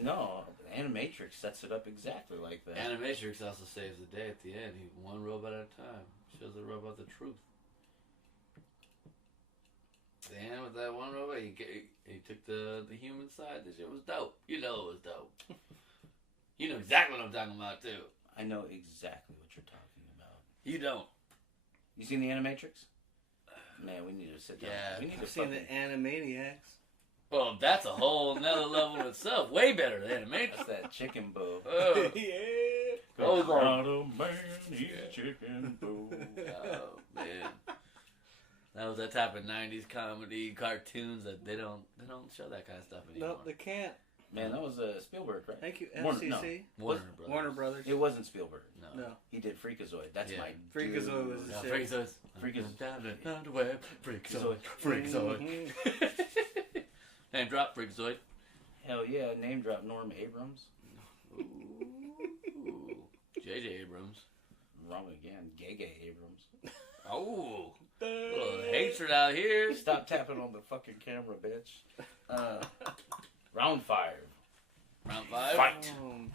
No, Animatrix sets it up exactly like that. Animatrix also saves the day at the end. He one robot at a time. Shows the robot the truth. At the end with that one robot, he took the human side. This shit was dope. You know it was dope. You know exactly what I'm talking about, too. I know exactly what you're talking about. You don't. You seen the Animatrix? Man, we need to sit down. Yeah, We need to I've seen fucking- the Animaniacs. Well, that's a whole nother level in itself. Way better than Animatrix. That's that chicken boo. Yeah. Those are- Not a man eats chicken boo. Oh, man. That was that type of 90s comedy cartoons that they don't show that kind of stuff anymore. Nope, they can't. Man, that was Spielberg, right? Thank you, Warner- FCC. Warner Brothers. Warner Brothers. It wasn't Spielberg. No. No. He did Freakazoid. That's Yeah. my Freakazoid dude. was the No, shit. Freakazoid. Freakazoid. Down the web. Freakazoid. Freakazoid. Mhm. Name drop Freakazoid. Hell yeah, name drop Norm Abrams. Ooh. J.J. Abrams. Wrong again. Gay Abrams. Oh. A little hatred out here. Stop tapping on the fucking camera, bitch. Round 5. Round 5. Fight. Warm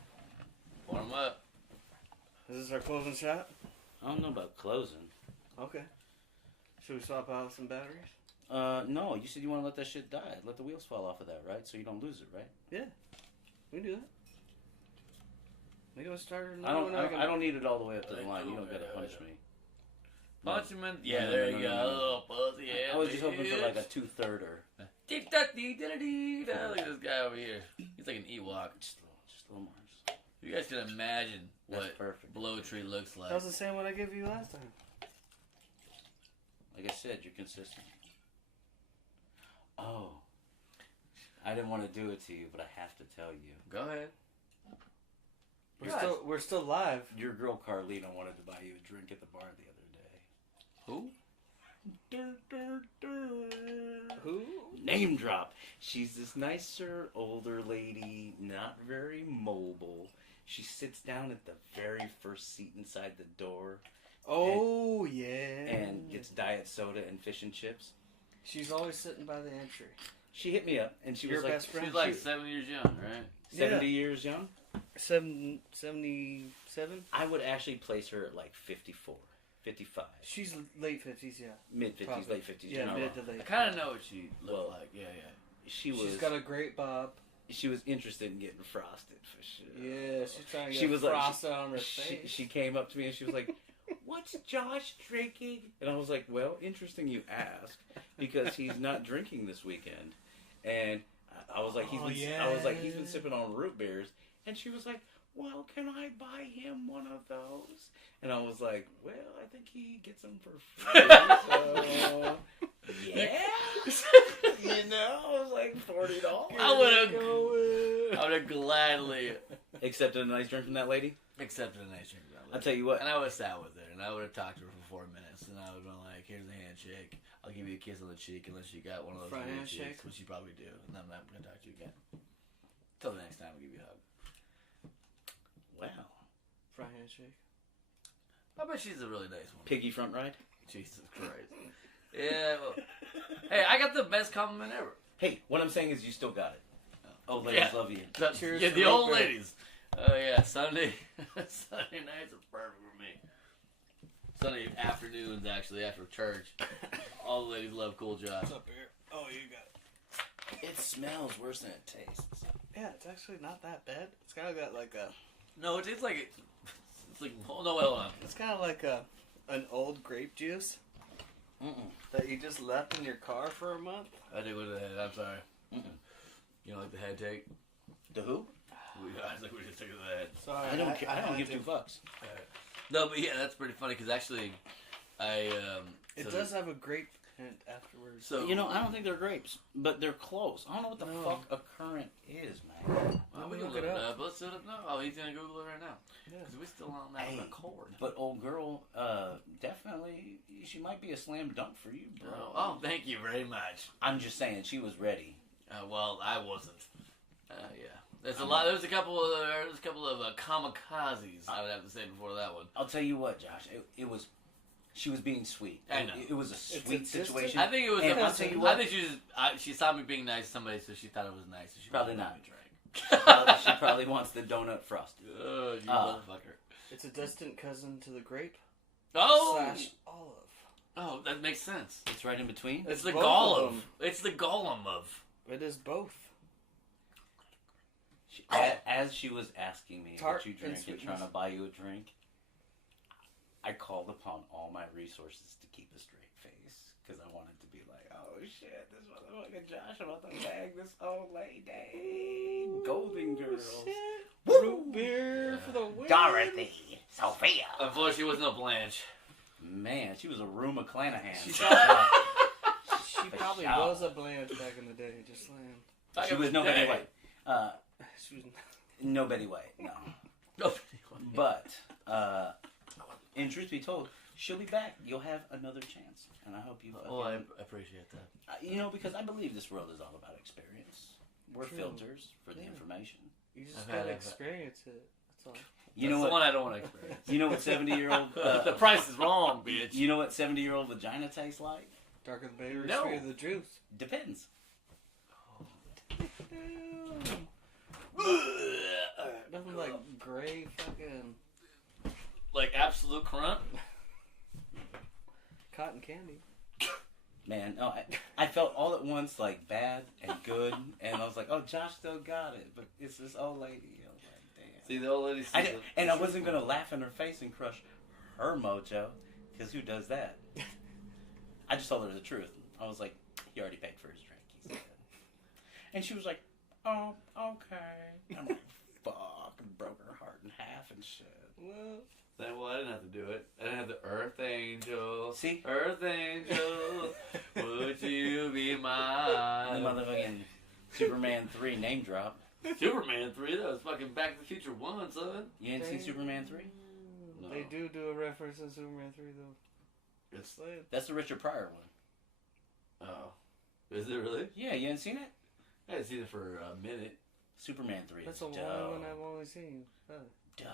'em up. Is this our closing shot? I don't know about closing. Okay. Should we swap out some batteries? No, you said you want to let that shit die. Let the wheels fall off of that, right? So you don't lose it, right? Yeah. We can do that. We gonna start. I don't need it all the way up to the line. You don't gotta punch me. Punch him in. Yeah, No, there no, you no, go. no. Oh, pussy, yeah. I was just hoping for like a 2/3. Look at this guy over here. He's like an Ewok. Just a little more. You guys can imagine That's what perfect. Blow Tree looks like. That was the same one I gave you last time. Like I said, you're consistent. Oh. I didn't want to do it to you, but I have to tell you. Go ahead. We're still live. Your girl Carlina wanted to buy you a drink at the bar the other day. Who? Who? Name drop. She's this nicer, older lady, not very mobile. She sits down at the very first seat inside the door. Oh yeah. And gets diet soda and fish and chips. She's always sitting by the entry. She hit me up and she Your was like, best friend? She's like 7 years young, right? 70 years young. 77. I would actually place her at like 54, 55. She's late 50s, yeah. Mid 50s, Probably. late 50s. Yeah, you're not mid to wrong. I late. kind of know what she looked Well, like. Yeah, yeah. She was. She's got a great bob. She was interested in getting frosted for sure. Yeah, she's trying to get She was like- frosted on her face. She came up to me and she was like, "What's Josh drinking?" And I was like, "Well, interesting you ask, because he's not drinking this weekend." And I was like, he's been sipping on root beers. And she was like, "Well, can I buy him one of those?" And I was like, "Well, I think he gets them for free." So, yeah. You know, I was like $40. I would have gladly Accepted a nice drink from that lady. accepted a nice drink. I'll tell you what. And I would have sat with her, and I would have talked to her for 4 minutes, and I would have been like, "Here's a handshake. I'll give you a kiss on the cheek unless you got one of those Front weird handshake? cheeks," which you probably do, and then I'm not going to talk to you again. Till the next time, I'll give you a hug. Wow. Fry handshake. I bet she's a really nice one. Piggy front ride. Jesus Christ. Yeah. Well, hey, I got the best compliment ever. Hey, what I'm saying is you still got it. Old ladies love you. Cheers Yeah, to the old Rupert. ladies. Oh yeah, Sunday nights are perfect for me. Sunday afternoons, actually, after church. All the ladies love Cool Josh. What's up here? Oh, you got it. It smells worse than it tastes. Yeah, it's actually not that bad. It's kind of got like a. No, it tastes like it. It's like hold on. It's kind of like an old grape juice that you just left in your car for a month. I think with the head. I'm sorry. Mm-mm. You know, like the head take. The who? I think we just took the head. Sorry, I don't care. I don't had give to. two fucks. No, but yeah, that's pretty funny because actually, I It so does have a grape hint afterwards. So You know, I don't think they're grapes, but they're close. I don't know what the No. fuck a currant is, man. Well, we Look can look it it up. up. Let's look it up now. Oh, he's gonna Google it right now Yeah. because we're still on that Hey, record. But old girl, definitely, she might be a slam dunk for you, bro. Oh, thank you very much. I'm just saying, she was ready. Well, I wasn't. Yeah, there's a lot. There's a couple of kamikazes. I would have to say before that one. I'll tell you what, Josh. It was. She was being sweet. I know. It was a sweet distant- situation. I think it was. And I'll tell you what. I think she saw me being nice to somebody, so she thought it was nice. So she Probably let not. me drink. She probably wants the donut frosted. Oh, you Uh, motherfucker. It's a distant cousin to the grape Oh, slash olive. oh, that makes sense. It's right in between. It's the both golem. of them. It's the golem of. It is both. As she was asking me Tart what you and drink and sweetness. trying to buy you a drink, I called upon all my resources to keep a straight face because I wanted to be like, oh shit, this motherfucker Josh about to bag this old lady, Golden Girls, Root beer for the win. Dorothy, Sophia. Unfortunately, she was no Blanche. Man, she was a Room McClanahan. She For probably sure. was a Blanche back in the day, just saying. She was no Betty White. She was No Betty White, no. No. But, in truth be told, she'll be back. You'll have another chance. And I hope you... Oh, I appreciate that. You know, because I believe this world is all about experience. We're True. filters for the Yeah. information. You just I've gotta had it. experience it. That's all. You That's know the what? one I don't want to experience. You know what 70-year-old... The price is wrong, bitch. You know what 70-year-old vagina tastes like? Darker the berry, No. sweeter the juice. Depends. Nothing like gray fucking Like absolute crump. cotton candy. Man, no, I felt all at once like bad and good, and I was like, oh, Josh still got it, but it's this old lady. I was like, damn. See the old lady. And I wasn't going to laugh in her face and crush her mojo, because who does that? I just told her the truth. I was like, he already paid for his drink, he said. And she was like, oh, okay. I'm like, fuck, and broke her heart in half and shit. Well, I didn't have to do it. I didn't have the Earth Angel. See? Earth Angel, would you be The mine? motherfucking Superman 3 name drop. Superman 3, that was fucking Back to the Future 1, son. You didn't see Superman 3? No. They do a reference in Superman 3 though. It's, That's the Richard Pryor one. oh. Is it really? Yeah, you hadn't seen it? I hadn't seen it for a minute. Superman 3 That's is the only dope. one I've only seen. Dope.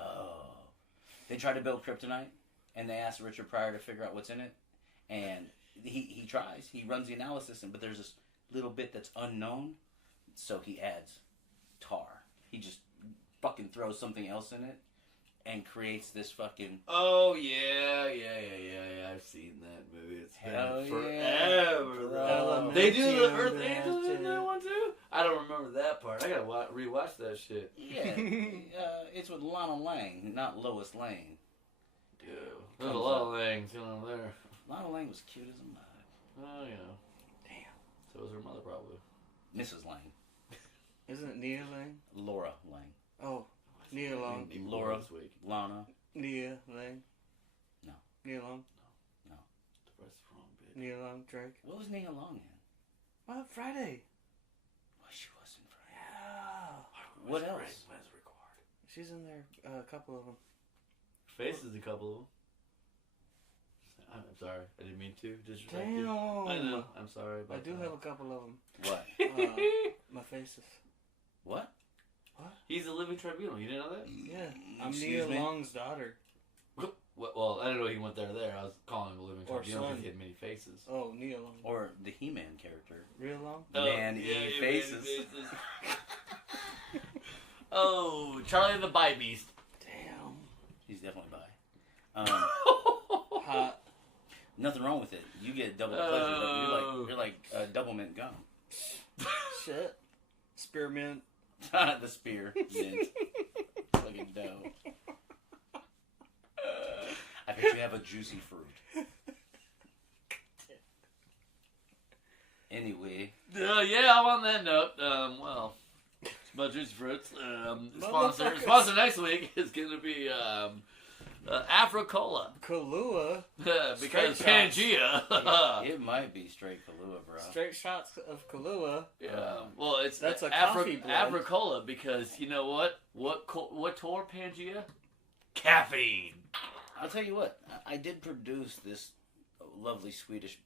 They tried to build kryptonite, and they asked Richard Pryor to figure out what's in it, and he tries. He runs the analysis, but there's this little bit that's unknown, so he adds tar. He just fucking throws something else in it, and creates this fucking... Oh, yeah. I've seen that movie. It's Hell been yeah, forever, bro. They do the Adamantium Earth Angels in bastard. that one, too? I don't remember that part. I gotta rewatch that shit. Yeah, it's with Lana Lang, not Lois Lane. Dude, there's a lot of things going on there. Lana Lang was cute as a mug. Oh, yeah. Damn. So was her mother, probably. Mrs. Lang. Isn't it Nia Lang? Laura Lang. Oh, Nia Long. Even Laura. this week. Lana. Nia Lang. No. Nia Long. The price is wrong, bitch. Nia Long. Drake. What was Nia Long in? What? Friday. Well, she wasn't Friday. Yeah. What else? Where's record? She's in there. A couple of them. Face is a couple of them. I'm sorry. I didn't mean to disrespect Damn. you. I know. I'm sorry I about do that. have a couple of them. What? My faces. What? He's a living tribunal. You didn't know that? Yeah. I'm Excuse Nia me? Long's daughter. Well, I don't know. He went there. I was calling him a living Or torpedo because Son. he had many faces. Oh, Neil Long. Or the He-Man character. Real Long? Man eat faces. Oh, Charlie and the Bite Beast. Damn. He's definitely bi. Hot. Nothing wrong with it. You get double pleasure. You're like double mint gum. Shit. Spearmint. The spear mint. Fucking dough. I bet you have a juicy fruit. Anyway. Yeah, I'm on that note. Well, it's about juicy fruits. Sponsor next week is going to be Afro-Cola. Kahlua. Because Straight Pangea. It might be straight Kahlua, bro. Straight shots of Kahlua. Yeah. Well, That's a coffee blend. Afro-Cola because you know what? What tore Pangea? Caffeine. I'll tell you what. I did produce this lovely Swedish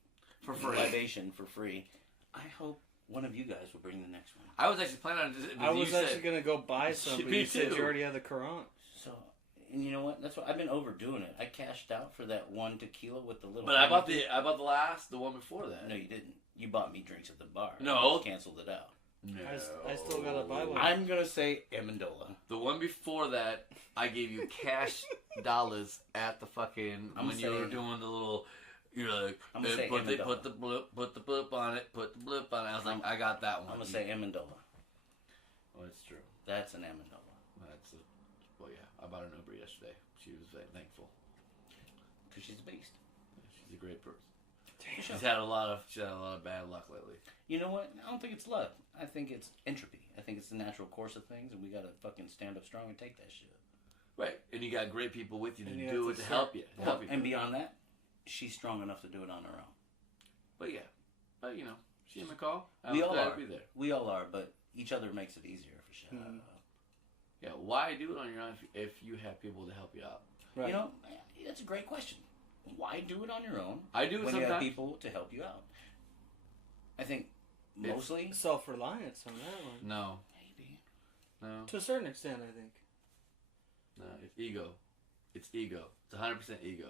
For free. libation for free. I hope one of you guys will bring the next one. I was actually planning on. I was actually going to go buy some, but Me you said too. you already had the Kurant. So, and you know what? That's what I've been overdoing it. I cashed out for that one tequila with the little. But I bought the one before that. No, you didn't. You bought me drinks at the bar. No. I just canceled it out. No. I still gotta buy one. I'm gonna say Amendola. The one before that, I gave you cash dollars at the fucking when you were doing the little. You're like, I'm gonna say put Amendola. the blip on it. Put the blip on it. I was like, I got that one. I'm gonna say Amendola. Oh, it's true. That's an Amendola. Well, yeah. I bought an Uber yesterday. She was very thankful. Because she's a beast. She's a great person. Damn. She's had a lot of bad luck lately. You know what? I don't think it's luck. I think it's entropy. I think it's the natural course of things, and we gotta fucking stand up strong and take that shit. Right, and you got great people with you to And you do have it to to help you. And beyond that, she's strong enough to do it on her own. But yeah, you know, she and McCall, I We was all glad are. to be there. We all are, but each other makes it easier for sure. Mhm. Yeah, why do it on your own if you have people to help you out? Right. You know, that's a great question. Why do it on your own I do it when you have sometimes. people to help you out? I think mostly. Self-reliance on that one. No, Maybe. no, To a certain extent, I think. no. It's ego. It's ego. It's 100% ego.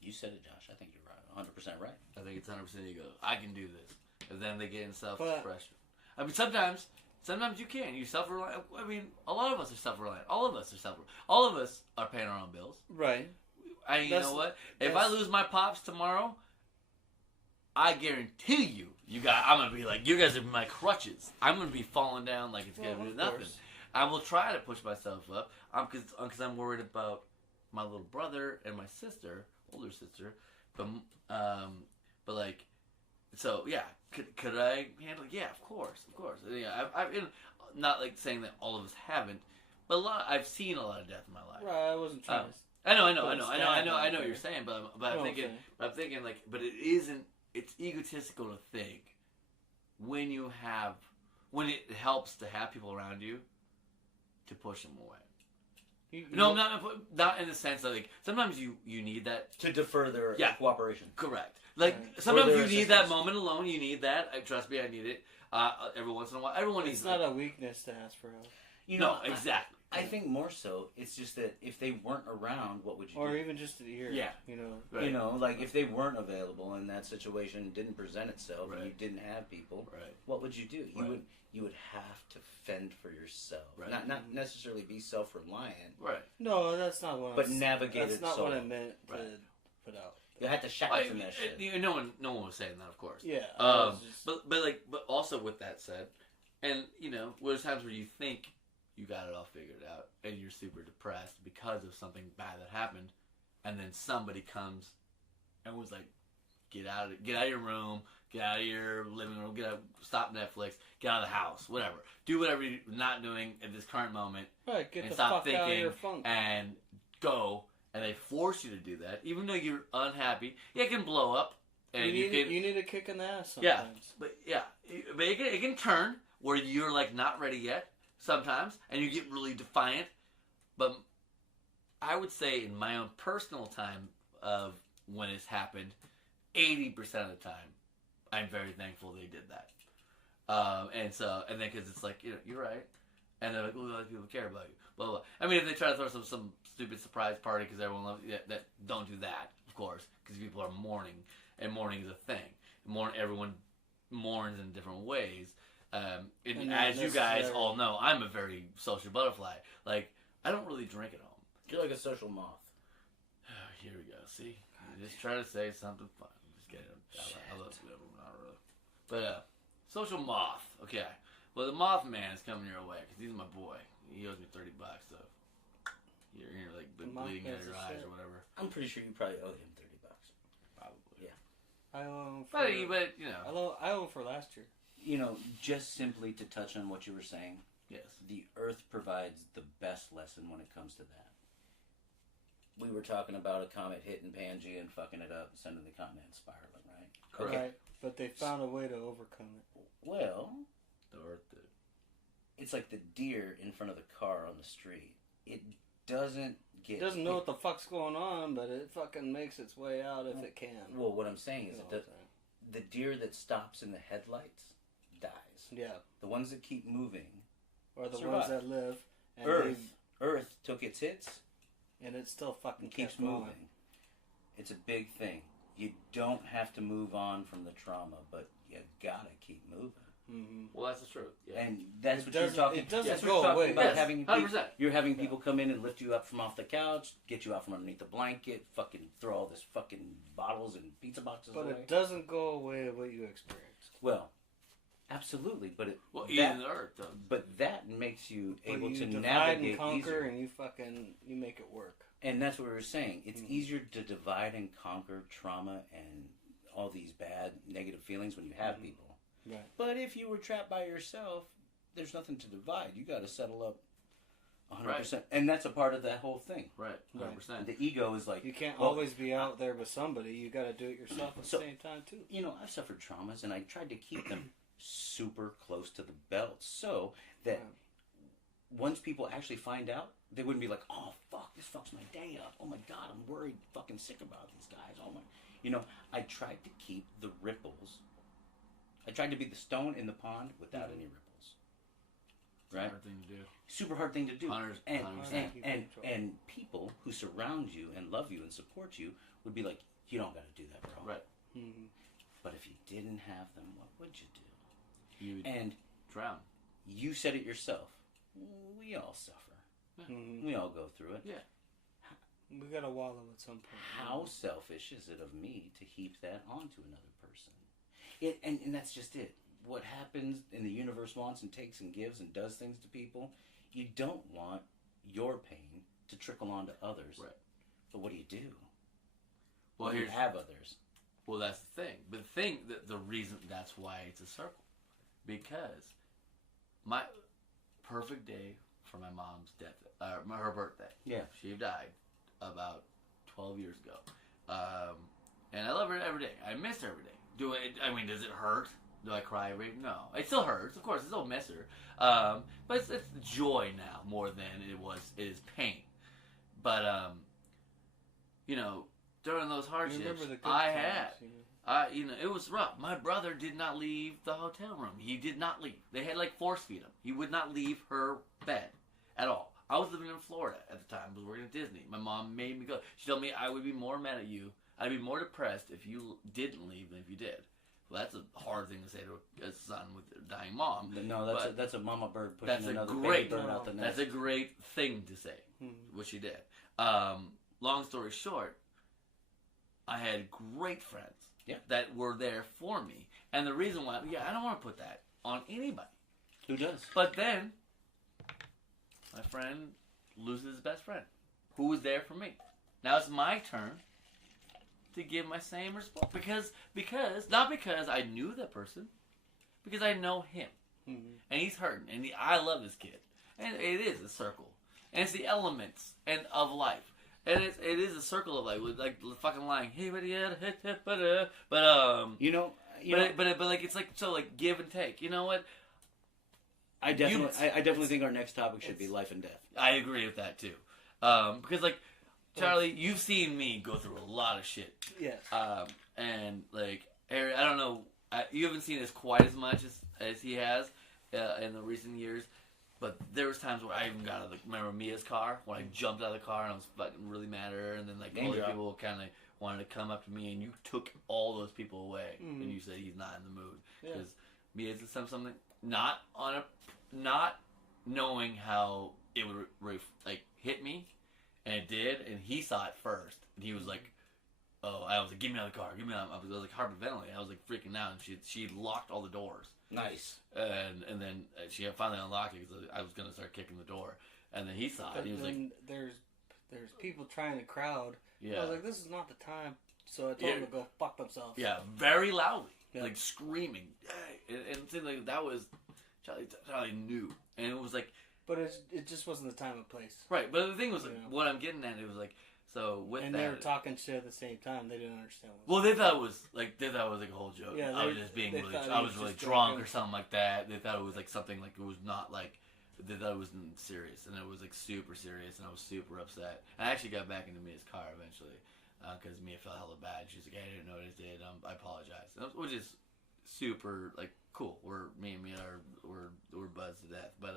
You said it, Josh. I think you're right. 100% right. I think it's 100% ego. I can do this. And then they get in self-expression. I mean, sometimes you can. You self-reliant. I mean, a lot of us are self-reliant. All of us are self-reliant. All of us are paying our own bills. Right. You know what? If I that's- lose my pops tomorrow, I guarantee you guys, I'm gonna be like, you guys are my crutches. I'm gonna be falling down like it's gonna Well, do of nothing. course. I will try to push myself up. Because I'm worried about my little brother and my sister, older sister. But like, so yeah, could I handle? Yeah, of course. Yeah, I've not like saying that all of us haven't, but I've seen a lot of death in my life. Right, I wasn't trying to... I know what you're saying, but I'm No, thinking, okay. like, but it isn't. It's egotistical to think when it helps to have people around you to push them away. No, not in the sense that like sometimes you need that. To defer their Yeah. cooperation. Correct. Like Right. sometimes Or you their need that assistance. moment alone. You need that. Trust me, I need it. Every once in a while, everyone needs It's not it. a weakness to ask for help. You No, know, exactly. I think more so, it's just that if they weren't around, what would you Or do? even just an ear. Yeah. You know. Right. You know, like if they weren't available and that situation didn't present itself and Right. you didn't have people, Right. what would you do? Right. You would have to fend for yourself. Right. Not necessarily be self-reliant, Right. No, that's not what but I'm... navigate That's it not solo. what I meant to Right. put out. You had to shackle that shit. No one was saying that, of course. Yeah. I was just- But also with that said, and you know, there's times where you think you got it all figured out, and you're super depressed because of something bad that happened, and then somebody comes and was like, get out of your room, get out of your living room, stop Netflix, get out of the house, whatever, do whatever you're not doing at this current moment, Right, get and the stop fuck out of thinking your funk. and go. And they force you to do that, even though you're unhappy. Yeah, it can blow up, and you need a kick in the ass yeah, sometimes. but it can turn where you're like not ready yet sometimes, and you get really defiant. But I would say in my own personal time of when it's happened, 80% of the time, I'm very thankful they did that. And then because it's like, you know, you're right. And they're like, "Oh, other people care about you." Blah blah. I mean, if they try to throw some stupid surprise party because everyone loves you, that don't do that, of course, because people are mourning, and mourning is a thing. Everyone mourns in different ways. And as you guys all know, I'm a very social butterfly. Like, I don't really drink at home. You're like a social moth. Here we go. See, just try to say something fun. Just get it. I love it. Not really. But social moth. Okay. Well, the Mothman is coming your way because he's my boy. He owes me $30, so you're like bleeding out of your eyes or whatever. I'm pretty sure you probably owe him $30. Probably. Yeah. I owe him But you know. I owe him for last year. You know, just simply to touch on what you were saying, Yes. the Earth provides the best lesson when it comes to that. We were talking about a comet hitting Pangea and fucking it up and sending the continent spiraling, right? Correct. Right, but they found a way to overcome it. Well, The Earth did. it's like the deer in front of the car on the street. It doesn't get... It doesn't know what the fuck's going on, but it fucking makes its way out if it can. Well, what I'm saying is You know that the deer that stops in the headlights dies. Yeah. The ones that keep moving... Or the survive. ones that live. And Earth took its hits and it still fucking and keeps kept going. moving. It's a big thing. You don't have to move on from the trauma, but you gotta keep moving. Mm-hmm. Well, that's the truth. Yeah. And that's It what you're doesn't- talking. it doesn't that's what go you're talking away. about. Yes, Having 100%. You're having people come in and lift you up from off the couch, get you out from underneath the blanket, fucking throw all this fucking bottles and pizza boxes But away. it doesn't go away what you experienced. Well, absolutely, but it. Well, that, eating the Earth, though. But that makes you But able you to divide navigate and conquer, easier. and you make it work. And that's what we were saying. It's Mhm. easier to divide and conquer trauma and all these bad, negative feelings when you have Mhm. people. Right. But if you were trapped by yourself, there's nothing to divide. You got to settle up 100%. And that's a part of that whole thing. Right. 100%. The ego is like, You can't well, always be out there with somebody. You got to do it yourself at the So- same time too. you know, I've suffered traumas and I tried to keep them super close to the belt so that Right. once people actually find out, they wouldn't be like, oh, fuck, this fucks my day up. Oh, my God, I'm worried, fucking sick about these guys. Oh, my. You know, I tried to keep the ripples. I tried to be the stone in the pond without any ripples. Right? Hard thing to do. Super hard thing to do. 100%. And people who surround you and love you and support you would be like, you don't got to do that, bro. Right. Mm-hmm. But if you didn't have them, what would you do? You would And drown. you said it yourself. We all suffer. Mm-hmm. We all go through it. We got to wallow at some point. How selfish is it of me to heap that onto another person? And that's just it. What happens in the universe wants and takes and gives and does things to people. You don't want your pain to trickle onto others. Right. But what do you do? Well, when you here's have others. Well, that's the thing. But the reason that's why it's a circle, because my perfect day for my mom's death, her birthday. Yeah. She died about 12 years ago, and I love her every day. I miss her every day. Does it hurt? Do I cry every day? No. It still hurts, of course. I still miss her. But it's joy now more than it is pain. But during those hardships, remember the good I times, had. It was rough. My brother did not leave the hotel room. He did not leave. They had force feed him. He would not leave her bed at all. I was living in Florida at the time. I was working at Disney. My mom made me go. She told me I would be more mad at you. I'd be more depressed if you didn't leave than if you did. Well, that's a hard thing to say to a son with a dying mom. No, that's a mama bird pushing That's a another great baby bird out the nest. That's a great thing to say, Mm-hmm. which she did. Long story short, I had great friends that were there for me. And the reason why, I don't want to put that on anybody. Who does? But then, my friend loses his best friend, who was there for me. Now it's my turn to give my same response. Because not because I knew that person, because I know him. Mm-hmm. And he's hurting. And I love this kid. And it is a circle. And it's the elements of life. And it is a circle of life with fucking lying. Hey, but it's give and take. You know what? I definitely think our next topic should be life and death. I agree with that too. Because Charlie, you've seen me go through a lot of shit. Yes. And Harry, I don't know, you haven't seen this quite as much as he has in the recent years. But there was times where I even got out of remember Mia's car when I jumped out of the car and I was fucking really mad at her, and then like Name all the drop. people kind of wanted to come up to me, and you took all those people away, and you said he's not in the mood because Mia did something not knowing how it would like hit me, and it did, and he saw it first, and he was like, "Oh," I was like, "Get me out of the car, get me out." I was like hyperventilating. I was like freaking out, and she locked all the doors. Nice. And then she finally unlocked it because I was gonna start kicking the door, and then he saw it. And he was like, there's people trying to crowd. "Yeah." I was like, this is not the time. So I told them to go fuck themselves. Yeah, very loudly, Yeah. like screaming. Hey. And it seemed like that was Charlie knew, and it was like, But it just wasn't the time and place. right. But the thing was, like, Yeah. what I'm getting at, it was like, so with And that, they were talking shit at the same time. They didn't understand. well, they thought it was like a whole joke. Yeah, I was they- just being they really, thought he I was was really just drunk joking. or something like that. They thought it was like something like it was not like. They thought it wasn't serious, and it was like super serious, and I was super upset. I actually got back into Mia's car eventually because Mia felt hella bad. She's like, "Hey, I didn't know what I did. I apologize," which is super like cool. Me and Mia we're buzzed to death, but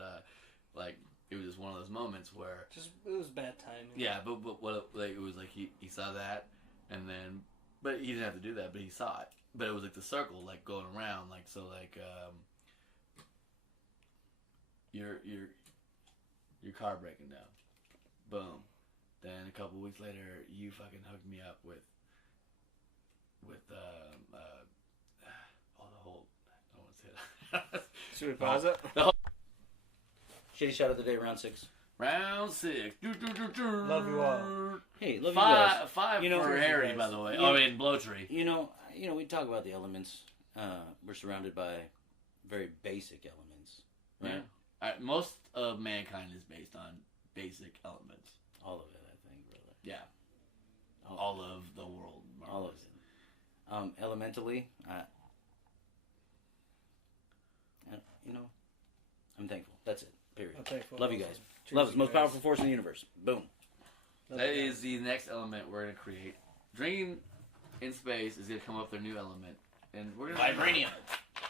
like it was just one of those moments where It was bad timing. yeah, but what like it was like he saw that, and then but he didn't have to do that, but he saw it. But it was like the circle like going around like so like your car breaking down, boom. Then a couple weeks later, you fucking hooked me up with all the whole. I don't want to say that. Should we pause it? Shitty shot of the day, round 6. Round 6. Love you all. Hey, love you guys. Five You know, for love you Harry, guys. by the way. You- Oh, I mean, Blowtree. You know, we talk about the elements. We're surrounded by very basic elements, right? Yeah. Most of mankind is based on basic elements. All of it, I think, brother. Yeah. All of the world. All of it. Elementally, I'm thankful. That's it. Period. I'm thankful. Love you guys. Cheers, Love is the you most guys. powerful force in the universe. Boom. Love That you is guys. the next element we're going to create. Drinking in space is going to come up with a new element. And we're going to Vibranium.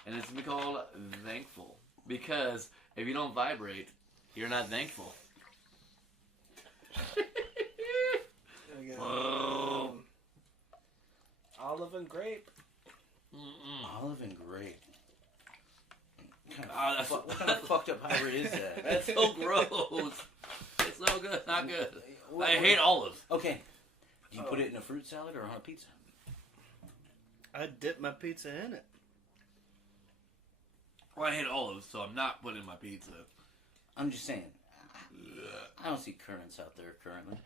And it's going to be called thankful. Because if you don't vibrate, you're not thankful. There we go. Oh. Olive and grape. Olive and grape. Oh, that's What kind of fucked up hybrid is that? That's so gross. It's so good. Not good. I hate olives. Okay. Do you put it in a fruit salad or on a pizza? I dip my pizza in it. Well, I hate olives, so I'm not putting it in my pizza. I'm just saying. I don't see currants out there currently.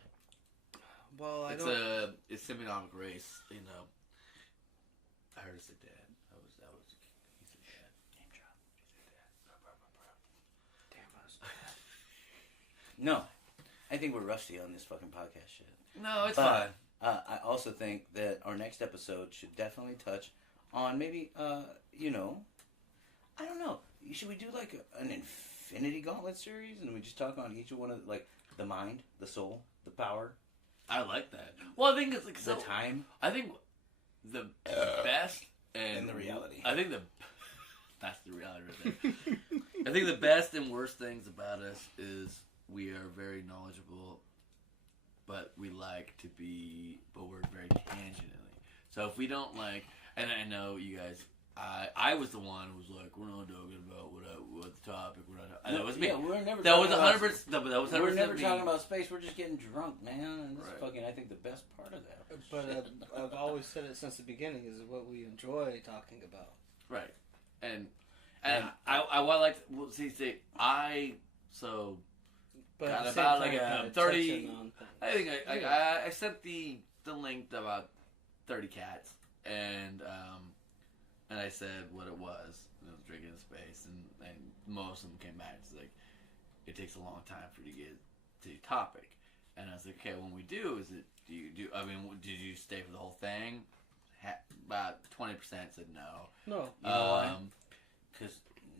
Well, I It's don't. it's symbiotic race, you know. I heard it's a dad. That was he's a dad. Name drop. He's a dad. Damn us. No. I think we're rusty on this fucking podcast shit. No, it's fine. I also think that our next episode should definitely touch on maybe, I don't know. Should we do like an Infinity Gauntlet series and we just talk on each one of like the mind, the soul, the power, I like that. Well, I think it's like the so. time, I think the best and the reality? I think that's the reality right there. I think the best and worst things about us is we are very knowledgeable, but we're very tangentially. So if we don't like, and I know you guys, I was the one who was like, we're not talking about what the topic. We're not. That was me. Yeah, we're never. That was talking about- 100%. No, but that was 100% We're never me. talking about space. We're just getting drunk, man. And this Right. is fucking. I think the best part of that. But I've always said it since the beginning is what we enjoy talking about. Right, and And- I like well, see so. But Got at the about same like time, a kinda 30 touching on things. I think I sent the link to about 30 cats, and I said what it was. And it was drinking in space, and most of them came back. It's like it takes a long time for you to get to the topic, and I was like, okay, when we do, did you stay for the whole thing? About 20% said no. No. You know why? Um, Because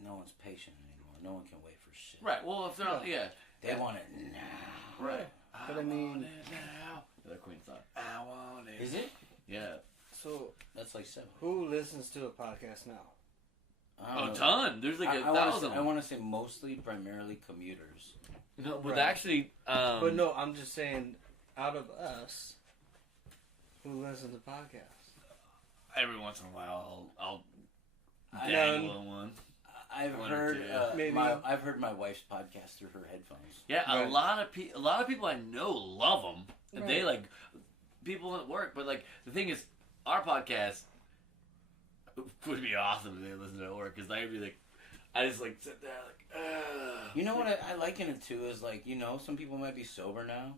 no one's patient anymore. No one can wait for shit. Right. Well, if they're not, yeah. They want it now. Right. But I mean- want it now. The Queen song. I want it. Is it? Yeah. So That's like 7. who listens to a podcast now? A ton. There's like a I thousand. want to say mostly, primarily commuters. No, but Right. actually, But no, I'm just saying, out of us, who listens to podcasts? every once in a while, I'll I- dangle on one. I've One or heard two. Maybe. I've heard my wife's podcast through her headphones. Yeah, Right. a lot of people I know love them. And they Right. like people at work. But like the thing is, our podcast would be awesome if they listened to it at work because I'd be like, I just like sit there like, ugh. You know what I like in it too is like, you know, some people might be sober now,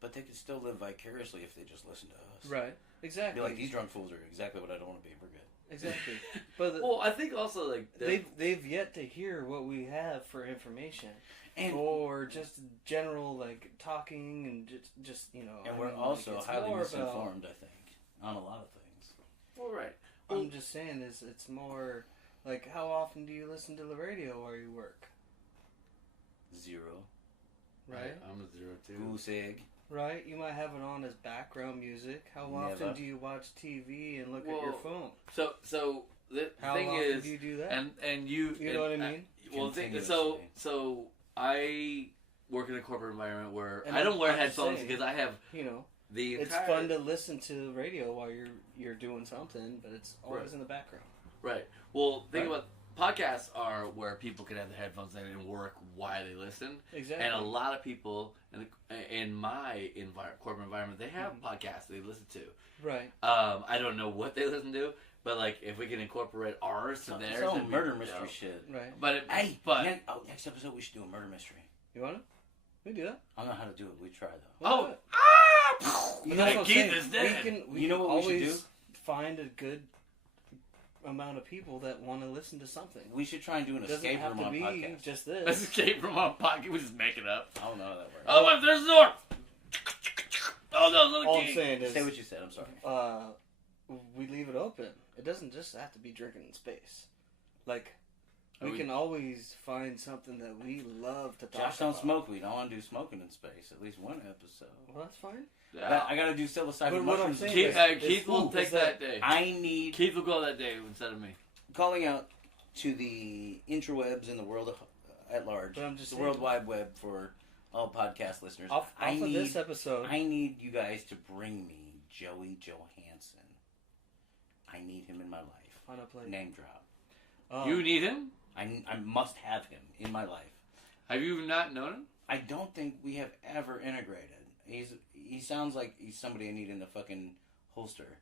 but they could still live vicariously if they just listen to us. Right. Exactly. Be like, these drunk fools are exactly what I don't want to be. We're good. Exactly. But Well, I think also like they've yet to hear what we have for information, And or just general like talking and just you know. and I we're mean, like, also it's highly more about- misinformed, I think, on a lot of things. well, right. I'm just saying is it's more like how often do you listen to the radio while you work? Zero. Right. I'm a 0 too. Goose egg. Right. You might have it on as background music. How often Never. do you watch TV and look at your Well, phone? So the How thing often is, do you do that? and you know what I and, mean? Well, Continuously. so I work in a corporate environment where And I don't I'm wear just headphones saying, because I have you know, the it's entire fun to listen to radio while you're doing something, but it's always Right. in the background. right. Well, think Right. about podcasts are where people can have their headphones in and work while they listen. Exactly. And a lot of people in my corporate environment, they have Mm-hmm. podcasts they listen to. Right. I don't know what they listen to, but like if we can incorporate ours to theirs, It's all then we- murder mystery yeah. shit. Right. But Hey, next episode we should do a murder mystery. You want to? We do that. I don't know how to do it. We try though. We'll do oh, it. ah, You know what I'm Keith saying? is dead. We You know can what we should always do? find a good amount of people that want to listen to something. We should try and do an It doesn't escape have room to on be podcast. just Let's this. escape from our pocket. We just make it up. I don't know how that works. Otherwise, there's the door. Oh no, little All I'm key. saying is, Say what you said. I'm sorry. we leave it open. It doesn't just have to be drinking in space. Like, we we- can always find something that we love to talk Josh don't about. smoke weed. I want to do smoking in space. At least one episode. Well, that's fine. Yeah. I gotta do psilocybin But what I'm mushrooms. saying Keith, is- Keith will is take that day. I need Keith will go that day instead of me. calling out to the interwebs and the world at large, But I'm just the saying- World Wide Web for all podcast listeners. Off I of need this episode, I need you guys to bring me Joey Johansson. I need him in my life. on a plate. Name drop. You need him? I must have him in my life. Have you not known him? I don't think we have ever integrated. He sounds like he's somebody I need in the fucking holster.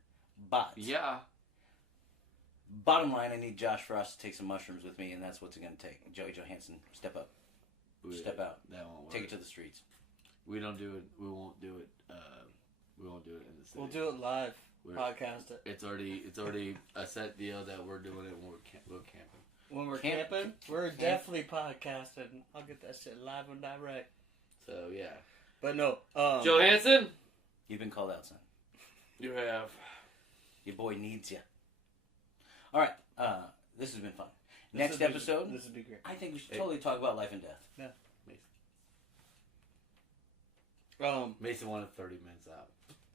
But Yeah. bottom line, I need Josh Frost to take some mushrooms with me, and that's what's it going to take. Joey Johansson, step up, step out, That won't work. take it to the streets. We don't do it. We won't do it. We won't do it in the city. We'll do it live. We're- Podcast it. It's already a set deal that we're doing it when we're camping. When we're Camp- camping, we're definitely podcasting. I'll get that shit live and direct. So yeah. But no, Johansson, You've been called out, son. you have. Your boy needs you. All right, this has been fun. this Next would be- episode, This would be great. I think we should totally talk about life and death. Mason wanted 30 minutes out.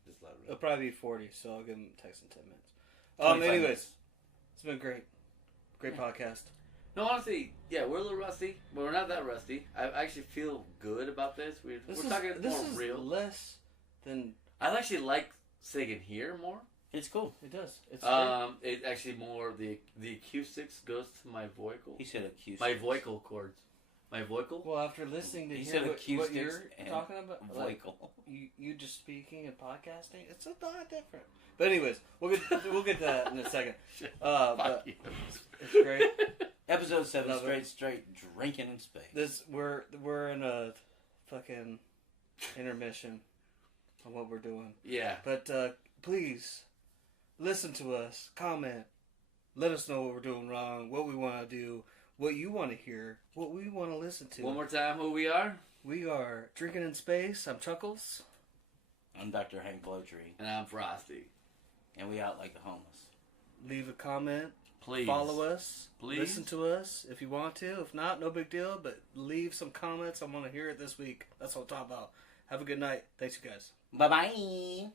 Just let It'll it probably be 40, so I'll give him a text in 10 minutes. 25 Anyways, minutes. it's been great. Great podcast. No, honestly, yeah, we're a little rusty, but we're not that rusty. I actually feel good about this. We're talking this more is real. less than I actually like singing here more. It's cool. it does. It's great. It actually more the acoustics goes to my vocal. He said acoustics. My vocal cords. My vocal. Well, after listening to He hear said what acoustics you're and talking about, like, Vocal. you just speaking and podcasting, it's a lot different. But anyways, we'll get to that in a second. Fuck But you. it's great. Episode 7, Love it. straight drinking in space. This we're in a fucking intermission on what we're doing. Yeah. But please listen to us, comment, let us know what we're doing wrong, what we want to do, what you want to hear, what we want to listen to. One more time, who we are? We are Drinking in Space. I'm Chuckles. I'm Dr. Hank Blowtree, And I'm Frosty. and we out like the homeless. Leave a comment. Please. Follow us. Please. Listen to us if you want to. If not, no big deal. But leave some comments. I want to hear it this week. That's what I'm talking about. Have a good night. Thanks, you guys. Bye-bye.